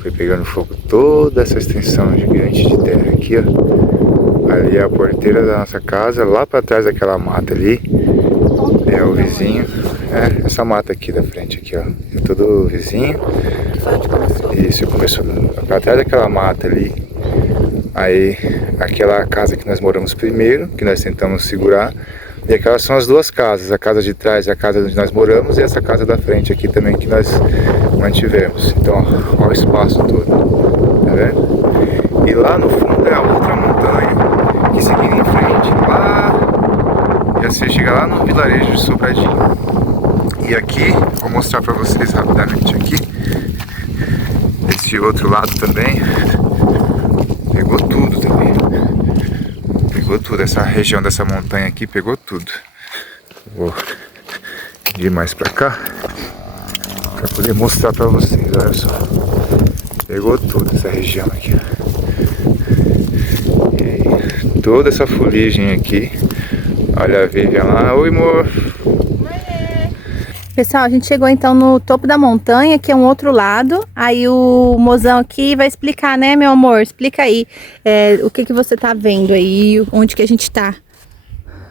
Foi pegando fogo toda essa extensão gigante de terra aqui, ó. Ali é a porteira da nossa casa, lá para trás daquela mata ali é o vizinho. É, essa mata aqui da frente aqui, ó. É todo vizinho. Isso, começou para trás daquela mata ali. Aí, aquela casa que nós moramos primeiro, que nós tentamos segurar. E aquelas são as duas casas, a casa de trás é a casa onde nós moramos e essa casa da frente aqui também que nós mantivemos. Então, ó o espaço todo, tá vendo? E lá no fundo é a outra montanha, que seguindo em frente, lá, já você chega lá no vilarejo de Sobradinho. E aqui, vou mostrar pra vocês rapidamente aqui, esse outro lado também, pegou tudo também. Pegou tudo, essa região dessa montanha aqui pegou tudo. Vou ir mais pra cá pra poder mostrar pra vocês, olha só. Pegou tudo essa região aqui. E toda essa fuligem aqui. Olha a Vivian lá. Oi, amor. Pessoal, a gente chegou então no topo da montanha, que é um outro lado. Aí o mozão aqui vai explicar, né, meu amor? Explica aí o que você tá vendo aí, onde que a gente tá.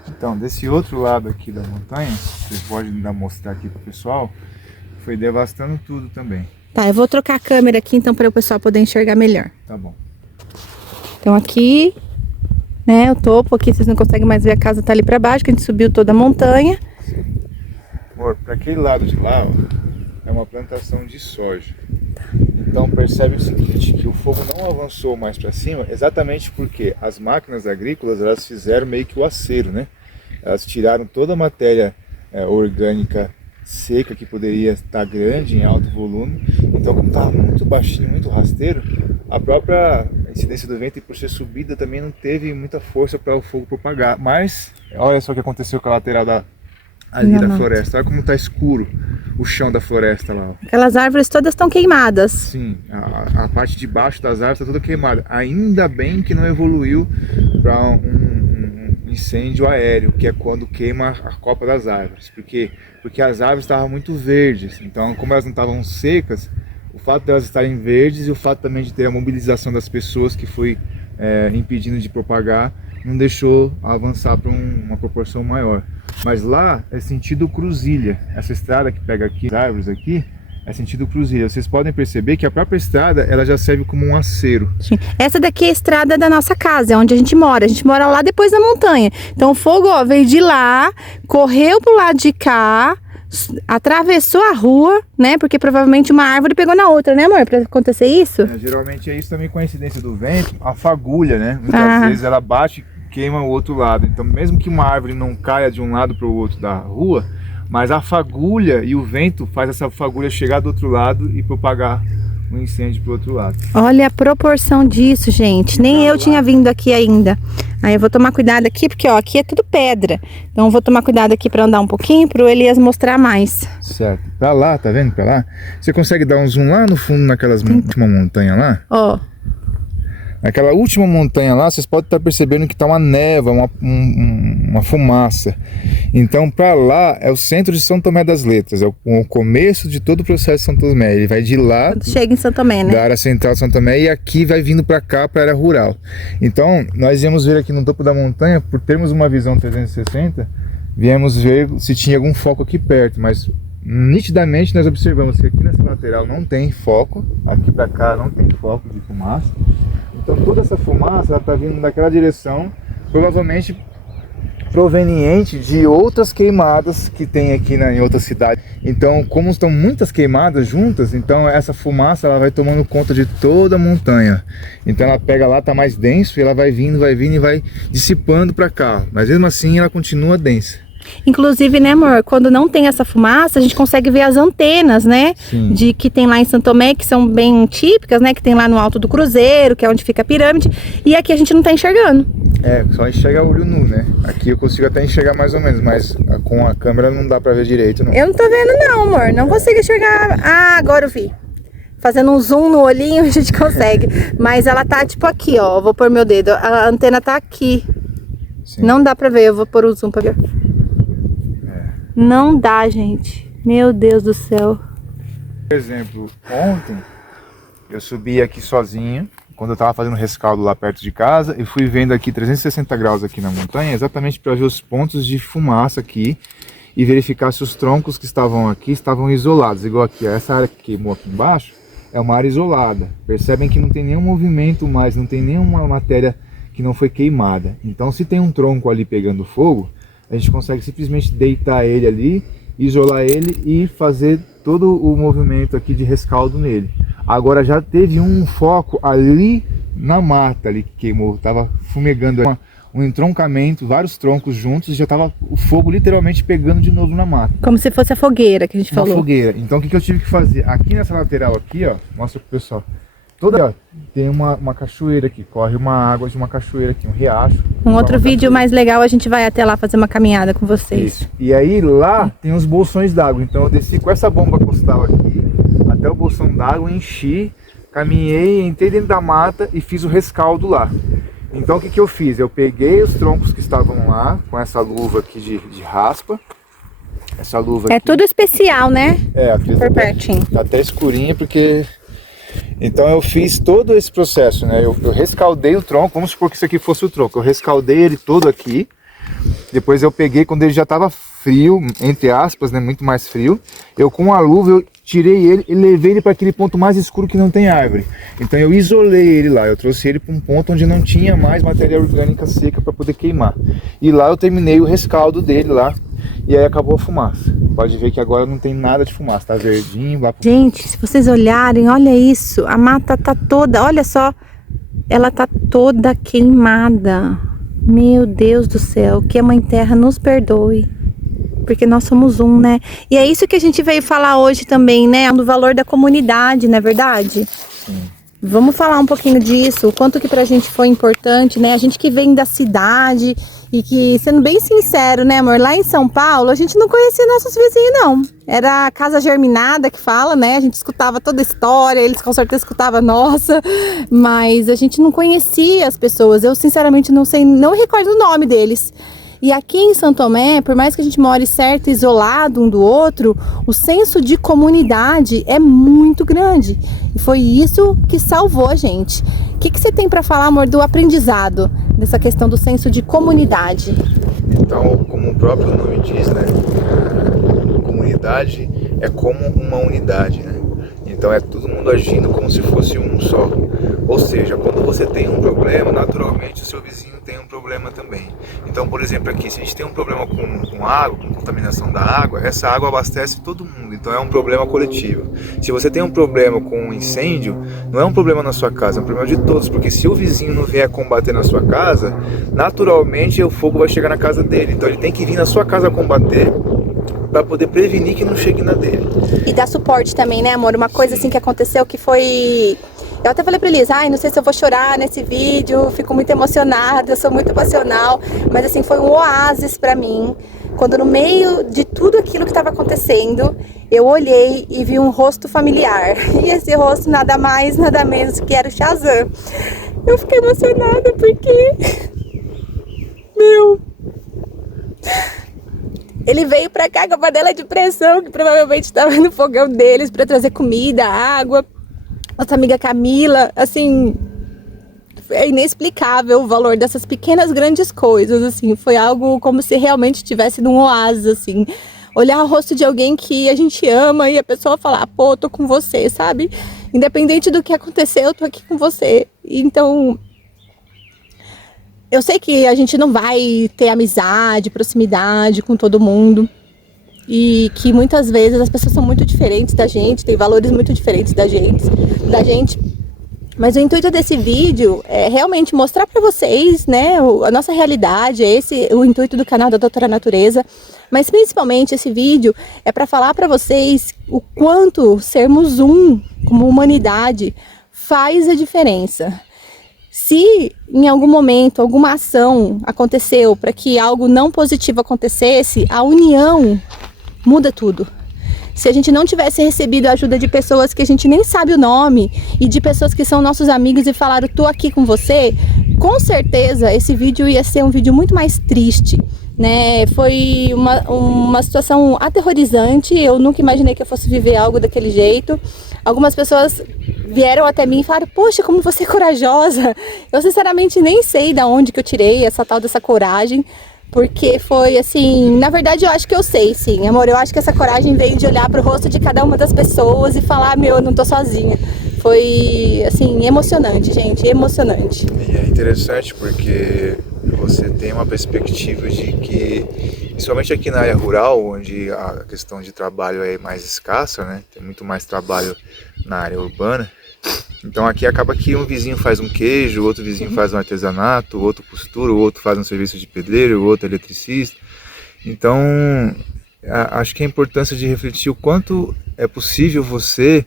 Então, desse outro lado aqui da montanha, vocês podem mostrar aqui pro pessoal, foi devastando tudo também. Tá, eu vou trocar a câmera aqui então para o pessoal poder enxergar melhor. Tá bom. Então aqui, né, o topo aqui, vocês não conseguem mais ver, a casa tá ali para baixo, que a gente subiu toda a montanha. Amor, para aquele lado de lá, ó, é uma plantação de soja. Então percebe o seguinte, que o fogo não avançou mais para cima, exatamente porque as máquinas agrícolas, elas fizeram meio que o acero, né? Elas tiraram toda a matéria orgânica seca, que poderia estar grande, em alto volume. Então, como estava muito baixinho, muito rasteiro, a própria incidência do vento, e por ser subida, também não teve muita força para o fogo propagar. Mas, olha só o que aconteceu com a lateral da floresta. Olha como está escuro o chão da floresta lá. Aquelas árvores todas estão queimadas. Sim, a parte de baixo das árvores está toda queimada. Ainda bem que não evoluiu para um incêndio aéreo, que é quando queima a copa das árvores. Porque as árvores estavam muito verdes. Então, como elas não estavam secas, o fato de elas estarem verdes e o fato também de ter a mobilização das pessoas que foi impedindo de propagar, não deixou avançar para uma proporção maior. Mas lá é sentido cruzilha. Essa estrada que pega aqui, as árvores aqui, é sentido cruzilha. Vocês podem perceber que a própria estrada, ela já serve como um acero. Sim. Essa daqui é a estrada da nossa casa, é onde a gente mora. A gente mora lá depois da montanha. Então o fogo, ó, veio de lá, correu pro lado de cá, atravessou a rua, né? Porque provavelmente uma árvore pegou na outra, né, amor? Pra acontecer isso? Geralmente é isso também, coincidência do vento, a fagulha, né? Muitas vezes ela bate e queima o outro lado. Então, mesmo que uma árvore não caia de um lado para o outro da rua, mas a fagulha e o vento faz essa fagulha chegar do outro lado e propagar o incêndio para o outro lado. Olha a proporção disso, gente. Nem eu tinha vindo aqui ainda. Aí eu vou tomar cuidado aqui, porque ó, aqui é tudo pedra. Então eu vou tomar cuidado aqui pra andar um pouquinho, pro Elias mostrar mais. Certo. Pra lá, tá vendo? Pra lá. Você consegue dar um zoom lá no fundo, naquelas última montanha lá? Ó. Naquela última montanha lá, vocês podem estar percebendo que tá uma névoa, uma fumaça. Então, para lá é o centro de São Tomé das Letras, é o começo de todo o processo de São Tomé. Ele vai de lá, Quando chega em São Tomé, né? da área central de São Tomé, e aqui vai vindo para cá, para a área rural. Então, nós viemos ver aqui no topo da montanha, por termos uma visão 360, viemos ver se tinha algum foco aqui perto, mas nitidamente nós observamos que aqui nessa lateral não tem foco, aqui para cá não tem foco de fumaça. Então toda essa fumaça está vindo daquela direção, provavelmente proveniente de outras queimadas que tem aqui em outra cidade. Então, como estão muitas queimadas juntas, então essa fumaça ela vai tomando conta de toda a montanha. Então ela pega lá, tá mais denso, e ela vai vindo e vai dissipando para cá. Mas mesmo assim ela continua densa. Inclusive, né, amor, quando não tem essa fumaça, a gente consegue ver as antenas, né? Sim. De que tem lá em São Tomé, que são bem típicas, né? Que tem lá no alto do Cruzeiro, que é onde fica a pirâmide. E aqui a gente não tá enxergando. É, só enxerga olho nu, né? Aqui eu consigo até enxergar mais ou menos, mas com a câmera não dá pra ver direito, não. Eu não tô vendo não, amor. Não consigo enxergar. Ah, agora eu vi. Fazendo um zoom no olhinho a gente consegue. Mas ela tá tipo aqui, ó. Vou pôr meu dedo. A antena tá aqui. Sim. Não dá pra ver. Eu vou pôr o zoom pra ver. Não dá, gente. Meu Deus do céu. Por exemplo, ontem eu subi aqui sozinho, quando eu tava fazendo rescaldo lá perto de casa, e fui vendo aqui 360 graus aqui na montanha, exatamente para ver os pontos de fumaça aqui e verificar se os troncos que estavam aqui estavam isolados. Igual aqui, ó, essa área que queimou aqui embaixo é uma área isolada. Percebem que não tem nenhum movimento mais, não tem nenhuma matéria que não foi queimada. Então, se tem um tronco ali pegando fogo, a gente consegue simplesmente deitar ele ali, isolar ele e fazer todo o movimento aqui de rescaldo nele. Agora já teve um foco ali na mata ali que queimou, estava fumegando um entroncamento, vários troncos juntos, e já estava o fogo literalmente pegando de novo na mata. Como se fosse a fogueira que a gente falou. Uma fogueira. Então o que eu tive que fazer? Aqui nessa lateral aqui, ó, mostra pro pessoal. Toda, ó, tem uma cachoeira aqui, corre uma água de uma cachoeira aqui, um riacho. Um outro vídeo mais legal, a gente vai até lá fazer uma caminhada com vocês. Isso. E aí lá tem os bolsões d'água, então eu desci com essa bomba costal aqui, até o bolsão d'água, enchi, caminhei, entrei dentro da mata e fiz o rescaldo lá. Então o que eu fiz? Eu peguei os troncos que estavam lá, com essa luva aqui de raspa, essa luva aqui. É tudo especial, né? É, aqui Por pertinho. tá até escurinha porque... Então eu fiz todo esse processo, né? Eu rescaldei o tronco, vamos supor que isso aqui fosse o tronco. Eu rescaldei ele todo aqui. Depois eu peguei, quando ele já estava frio, entre aspas, né? Muito mais frio. Eu com a luva, eu tirei ele e levei ele para aquele ponto mais escuro que não tem árvore. Então eu isolei ele lá, eu trouxe ele para um ponto onde não tinha mais matéria orgânica seca para poder queimar. E lá eu terminei o rescaldo dele lá. E aí acabou a fumaça. Pode ver que agora não tem nada de fumaça, tá verdinho. Gente, se vocês olharem, olha isso. A mata tá toda, olha só. Ela tá toda queimada. Meu Deus do céu, que a Mãe Terra nos perdoe. Porque nós somos um, né? E é isso que a gente veio falar hoje também, né? Do valor da comunidade, não é verdade? Sim. Vamos falar um pouquinho disso, o quanto que pra gente foi importante, né? A gente que vem da cidade e que, sendo bem sincero, né, amor? Lá em São Paulo, a gente não conhecia nossos vizinhos, não. Era a casa germinada que fala, né? A gente escutava toda a história, eles com certeza escutavam a nossa, mas a gente não conhecia as pessoas. Eu, sinceramente, não sei, não recordo o nome deles. E aqui em São Tomé, por mais que a gente more certo isolado um do outro, o senso de comunidade é muito grande. E foi isso que salvou a gente. O que você tem para falar, amor, do aprendizado, dessa questão do senso de comunidade? Então, como o próprio nome diz, né? Comunidade é como uma unidade, né? Então é todo mundo agindo como se fosse um só. Ou seja, quando você tem um problema, naturalmente o seu vizinho tem um problema também. Então, por exemplo, aqui, se a gente tem um problema com água, com contaminação da água, essa água abastece todo mundo. Então é um problema coletivo. Se você tem um problema com um incêndio, não é um problema na sua casa, é um problema de todos. Porque se o vizinho não vier combater na sua casa, naturalmente o fogo vai chegar na casa dele. Então ele tem que vir na sua casa combater, para poder prevenir que não chegue na dele. E dar suporte também, né, amor? Uma coisa assim que aconteceu que foi Eu até falei pra Elis, não sei se eu vou chorar nesse vídeo, fico muito emocionada, eu sou muito passional, mas assim, foi um oásis pra mim, quando no meio de tudo aquilo que estava acontecendo, eu olhei e vi um rosto familiar, e esse rosto nada mais, nada menos que era o Shazam. Eu fiquei emocionada porque, ele veio pra cá com a panela de pressão, que provavelmente estava no fogão deles, pra trazer comida, água. Nossa amiga Camila, assim, é inexplicável o valor dessas pequenas grandes coisas, assim, foi algo como se realmente estivesse num oásis, assim, olhar o rosto de alguém que a gente ama e a pessoa falar, pô, tô com você, sabe? Independente do que aconteceu, eu tô aqui com você. Então, eu sei que a gente não vai ter amizade, proximidade com todo mundo, e que muitas vezes as pessoas são muito diferentes da gente, têm valores muito diferentes da gente. Mas o intuito desse vídeo é realmente mostrar para vocês, né, a nossa realidade, esse é o intuito do canal da Doutora Natureza, mas principalmente esse vídeo é para falar para vocês o quanto sermos um como humanidade faz a diferença. Se em algum momento alguma ação aconteceu para que algo não positivo acontecesse, a união muda tudo. Se a gente não tivesse recebido a ajuda de pessoas que a gente nem sabe o nome e de pessoas que são nossos amigos e falaram, tô aqui com você, com certeza esse vídeo ia ser um vídeo muito mais triste, né? Foi uma situação aterrorizante, eu nunca imaginei que eu fosse viver algo daquele jeito. Algumas pessoas vieram até mim e falaram, poxa, como você é corajosa. Eu sinceramente nem sei de onde que eu tirei essa tal dessa coragem. Porque foi assim, na verdade eu acho que eu sei sim, amor, eu acho que essa coragem veio de olhar pro rosto de cada uma das pessoas e falar, eu não tô sozinha. Foi assim, emocionante, gente, emocionante. E é interessante porque você tem uma perspectiva de que, principalmente aqui na área rural, onde a questão de trabalho é mais escassa, né? Tem muito mais trabalho na área urbana. Então aqui acaba que um vizinho faz um queijo, o outro vizinho faz um artesanato, o outro costura, o outro faz um serviço de pedreiro, o outro é eletricista. Então acho que a importância de refletir o quanto é possível você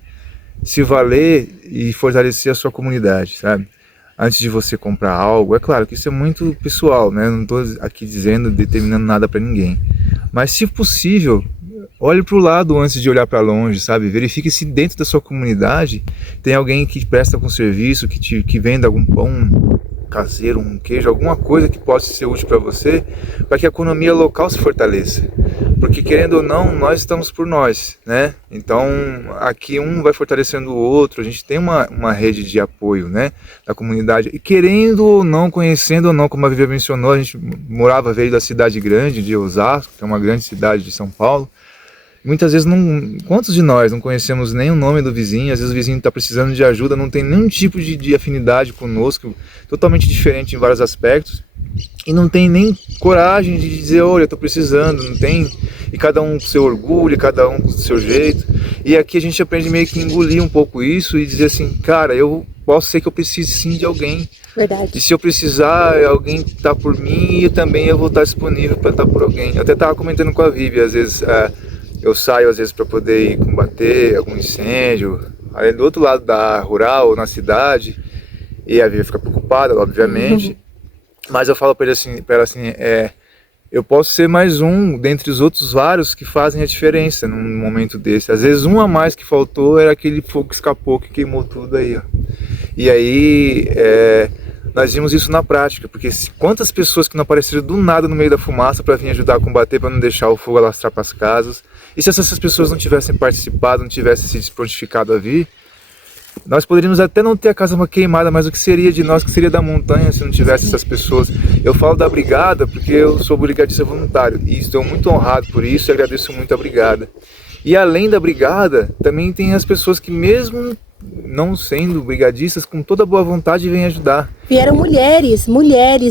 se valer e fortalecer a sua comunidade, sabe? Antes de você comprar algo, é claro que isso é muito pessoal, né? Não estou aqui dizendo, determinando nada para ninguém. Mas se possível, olhe para o lado antes de olhar para longe, sabe? Verifique se dentro da sua comunidade tem alguém que presta com serviço, que venda algum pão caseiro, um queijo, alguma coisa que possa ser útil para você, para que a economia local se fortaleça. Porque querendo ou não, nós estamos por nós, né? Então aqui um vai fortalecendo o outro, a gente tem uma rede de apoio, né, da comunidade. E querendo ou não, conhecendo ou não, como a Vivian mencionou, a gente veio da cidade grande, de Osasco, que é uma grande cidade de São Paulo. Muitas vezes, quantos de nós não conhecemos nem o nome do vizinho? Às vezes o vizinho está precisando de ajuda, não tem nenhum tipo de afinidade conosco, totalmente diferente em vários aspectos, e não tem nem coragem de dizer, olha, eu estou precisando, não tem, e cada um com seu orgulho, cada um com o seu jeito, e aqui a gente aprende meio que engolir um pouco isso e dizer assim, cara, eu posso ser que eu precise sim de alguém. Verdade. E se eu precisar, alguém está por mim, e também eu vou estar disponível para estar por alguém. Eu até estava comentando com a Vivi, às vezes eu saio às vezes para poder ir combater algum incêndio, ali do outro lado da rural, na cidade, e a Vivi fica preocupada, obviamente, mas eu falo para ela assim, eu posso ser mais um dentre os outros vários que fazem a diferença num momento desse. Às vezes um a mais que faltou era aquele fogo que escapou, que queimou tudo aí, ó. E aí nós vimos isso na prática, porque quantas pessoas que não apareceram do nada no meio da fumaça para vir ajudar a combater, para não deixar o fogo alastrar para as casas. E se essas pessoas não tivessem participado, não tivessem se prontificado a vir, nós poderíamos até não ter a casa queimada, mas o que seria de nós, o que seria da montanha se não tivesse essas pessoas? Eu falo da brigada porque eu sou brigadista voluntário e estou muito honrado por isso e agradeço muito a brigada. E além da brigada, também tem as pessoas que mesmo não sendo brigadistas, com toda boa vontade vêm ajudar. Vieram mulheres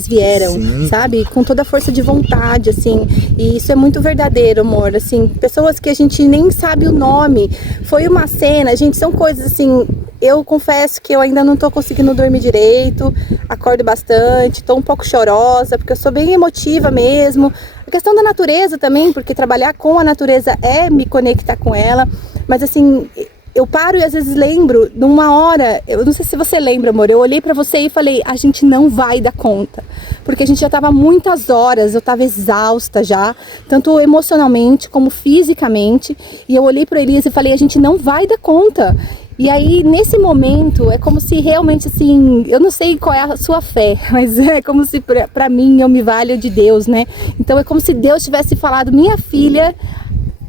vieram, sim, sabe? Com toda a força de vontade, assim. E isso é muito verdadeiro, amor. Assim, pessoas que a gente nem sabe o nome. Foi uma cena, gente, são coisas assim. Eu confesso que eu ainda não tô conseguindo dormir direito, acordo bastante, tô um pouco chorosa, porque eu sou bem emotiva mesmo. A questão da natureza também, porque trabalhar com a natureza é me conectar com ela. Mas assim, eu paro e às vezes lembro, numa hora, eu não sei se você lembra, amor, eu olhei pra você e falei, a gente não vai dar conta. Porque a gente já tava muitas horas, eu tava exausta já, tanto emocionalmente como fisicamente. E eu olhei pra Elias e falei, a gente não vai dar conta. E aí, nesse momento, é como se realmente, assim, eu não sei qual é a sua fé, mas é como se pra mim eu me valho de Deus, né? Então é como se Deus tivesse falado, minha filha,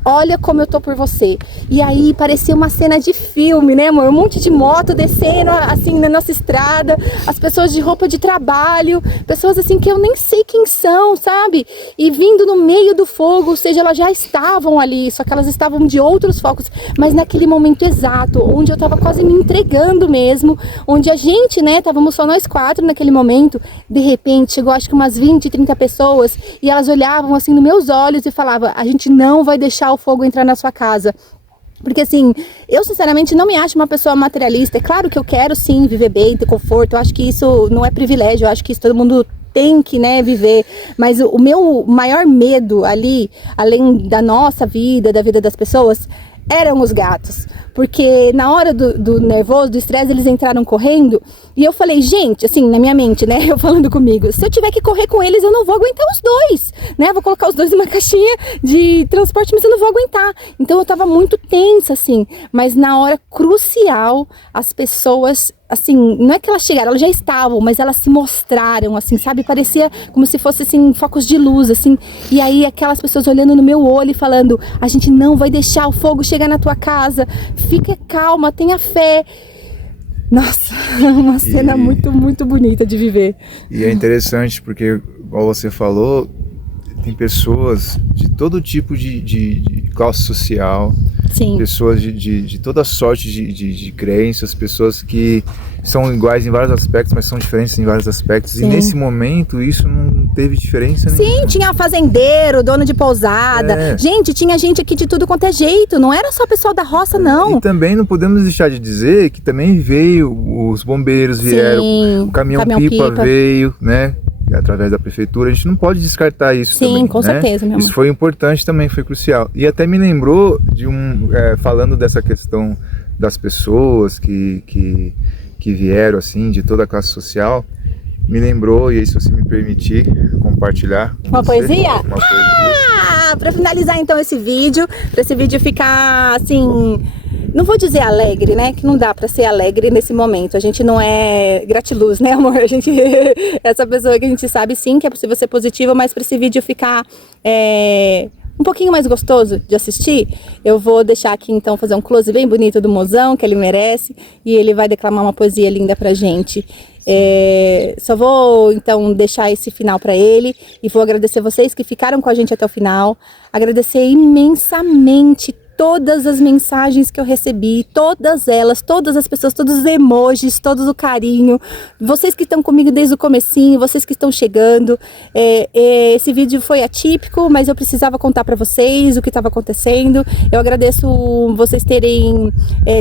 olha como eu tô por você. E aí parecia uma cena de filme, né, amor? Um monte de moto descendo assim na nossa estrada, as pessoas de roupa de trabalho, pessoas assim que eu nem sei quem são, sabe? E vindo no meio do fogo, ou seja, elas já estavam ali, só que elas estavam de outros focos, mas naquele momento exato, onde eu tava quase me entregando mesmo, onde a gente, né, estávamos só nós 4 naquele momento, de repente chegou acho que umas 20, 30 pessoas e elas olhavam assim nos meus olhos e falavam, a gente não vai deixar o fogo entrar na sua casa. Porque assim, eu sinceramente não me acho uma pessoa materialista. É claro que eu quero sim viver bem, ter conforto. Eu acho que isso não é privilégio, eu acho que isso todo mundo tem que, né, viver. Mas o meu maior medo ali, além da nossa vida, da vida das pessoas, eram os gatos, porque na hora do nervoso, do estresse, eles entraram correndo e eu falei, gente, assim, na minha mente, né, eu falando comigo, se eu tiver que correr com eles, eu não vou aguentar os dois, né, vou colocar os dois numa caixinha de transporte, mas eu não vou aguentar. Então eu tava muito tensa, assim, mas na hora crucial, as pessoas, assim, não é que elas chegaram, elas já estavam, mas elas se mostraram, assim, sabe, parecia como se fosse, assim, focos de luz, assim, e aí aquelas pessoas olhando no meu olho e falando, a gente não vai deixar o fogo chegar na tua casa, fica calma, tenha fé. Nossa, uma cena muito, muito bonita de viver. E é interessante porque, igual você falou, tem pessoas de todo tipo de classe social, Sim. Pessoas de toda sorte de crenças, pessoas que são iguais em vários aspectos, mas são diferentes em vários aspectos. Sim. E nesse momento isso não teve diferença nenhuma. Sim, tinha fazendeiro, dono de pousada. Gente, tinha gente aqui de tudo quanto é jeito. Não era só pessoal da roça, não. E também não podemos deixar de dizer que também veio, os bombeiros vieram, Sim, o caminhão-pipa veio, né? Através da prefeitura, a gente não pode descartar isso. Sim, também, com né? certeza, meu amor. Isso foi importante também, foi crucial. E até me lembrou de falando dessa questão das pessoas que vieram, assim, de toda a classe social, me lembrou, e aí se você me permitir compartilhar uma poesia? Uma poesia. Para finalizar então esse vídeo, para esse vídeo ficar assim, não vou dizer alegre, né, que não dá para ser alegre nesse momento, a gente não é gratiluz, né, amor, a gente essa pessoa que a gente sabe sim que é possível ser positiva, mas para esse vídeo ficar um pouquinho mais gostoso de assistir, eu vou deixar aqui então fazer um close bem bonito do mozão, que ele merece, e ele vai declamar uma poesia linda pra gente. Só vou então deixar esse final para ele e vou agradecer vocês que ficaram com a gente até o final, agradecer imensamente todas as mensagens que eu recebi, todas elas, todas as pessoas, todos os emojis, todo o carinho, vocês que estão comigo desde o comecinho, vocês que estão chegando. Esse vídeo foi atípico, mas eu precisava contar para vocês o que estava acontecendo. Eu agradeço vocês terem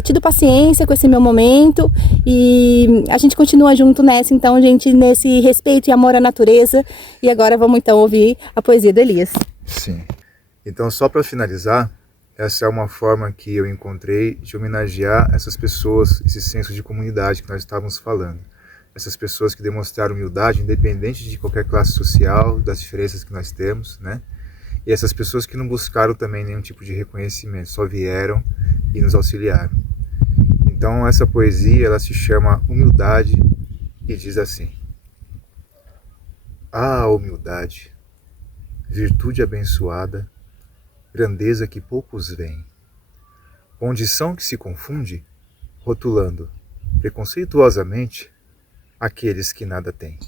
tido paciência com esse meu momento e a gente continua junto nessa, então, gente, nesse respeito e amor à natureza. E agora vamos então ouvir a poesia do Elias. Sim. Então, só para finalizar, essa é uma forma que eu encontrei de homenagear essas pessoas, esse senso de comunidade que nós estávamos falando. Essas pessoas que demonstraram humildade, independente de qualquer classe social, das diferenças que nós temos, né? E essas pessoas que não buscaram também nenhum tipo de reconhecimento, só vieram e nos auxiliaram. Então essa poesia, ela se chama Humildade e diz assim: Ah, humildade, virtude abençoada, grandeza que poucos veem, condição que se confunde, rotulando preconceituosamente aqueles que nada têm.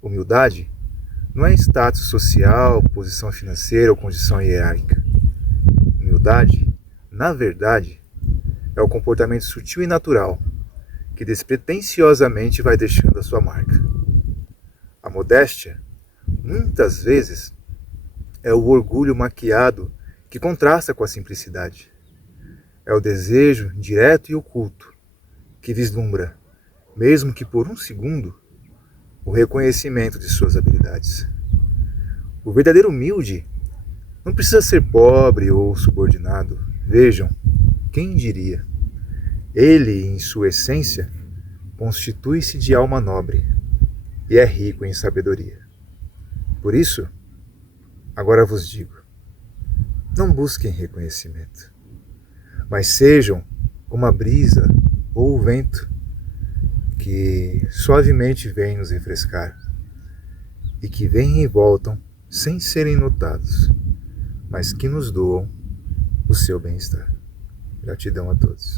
Humildade não é status social, posição financeira ou condição hierárquica. Humildade, na verdade, é o comportamento sutil e natural que despretensiosamente vai deixando a sua marca. A modéstia, muitas vezes, é o orgulho maquiado que contrasta com a simplicidade. É o desejo direto e oculto que vislumbra, mesmo que por um segundo, o reconhecimento de suas habilidades. O verdadeiro humilde não precisa ser pobre ou subordinado. Vejam, quem diria? Ele, em sua essência, constitui-se de alma nobre e é rico em sabedoria. Por isso, agora vos digo, não busquem reconhecimento, mas sejam como a brisa ou o vento que suavemente vem nos refrescar e que vêm e voltam sem serem notados, mas que nos doam o seu bem-estar. Gratidão a todos.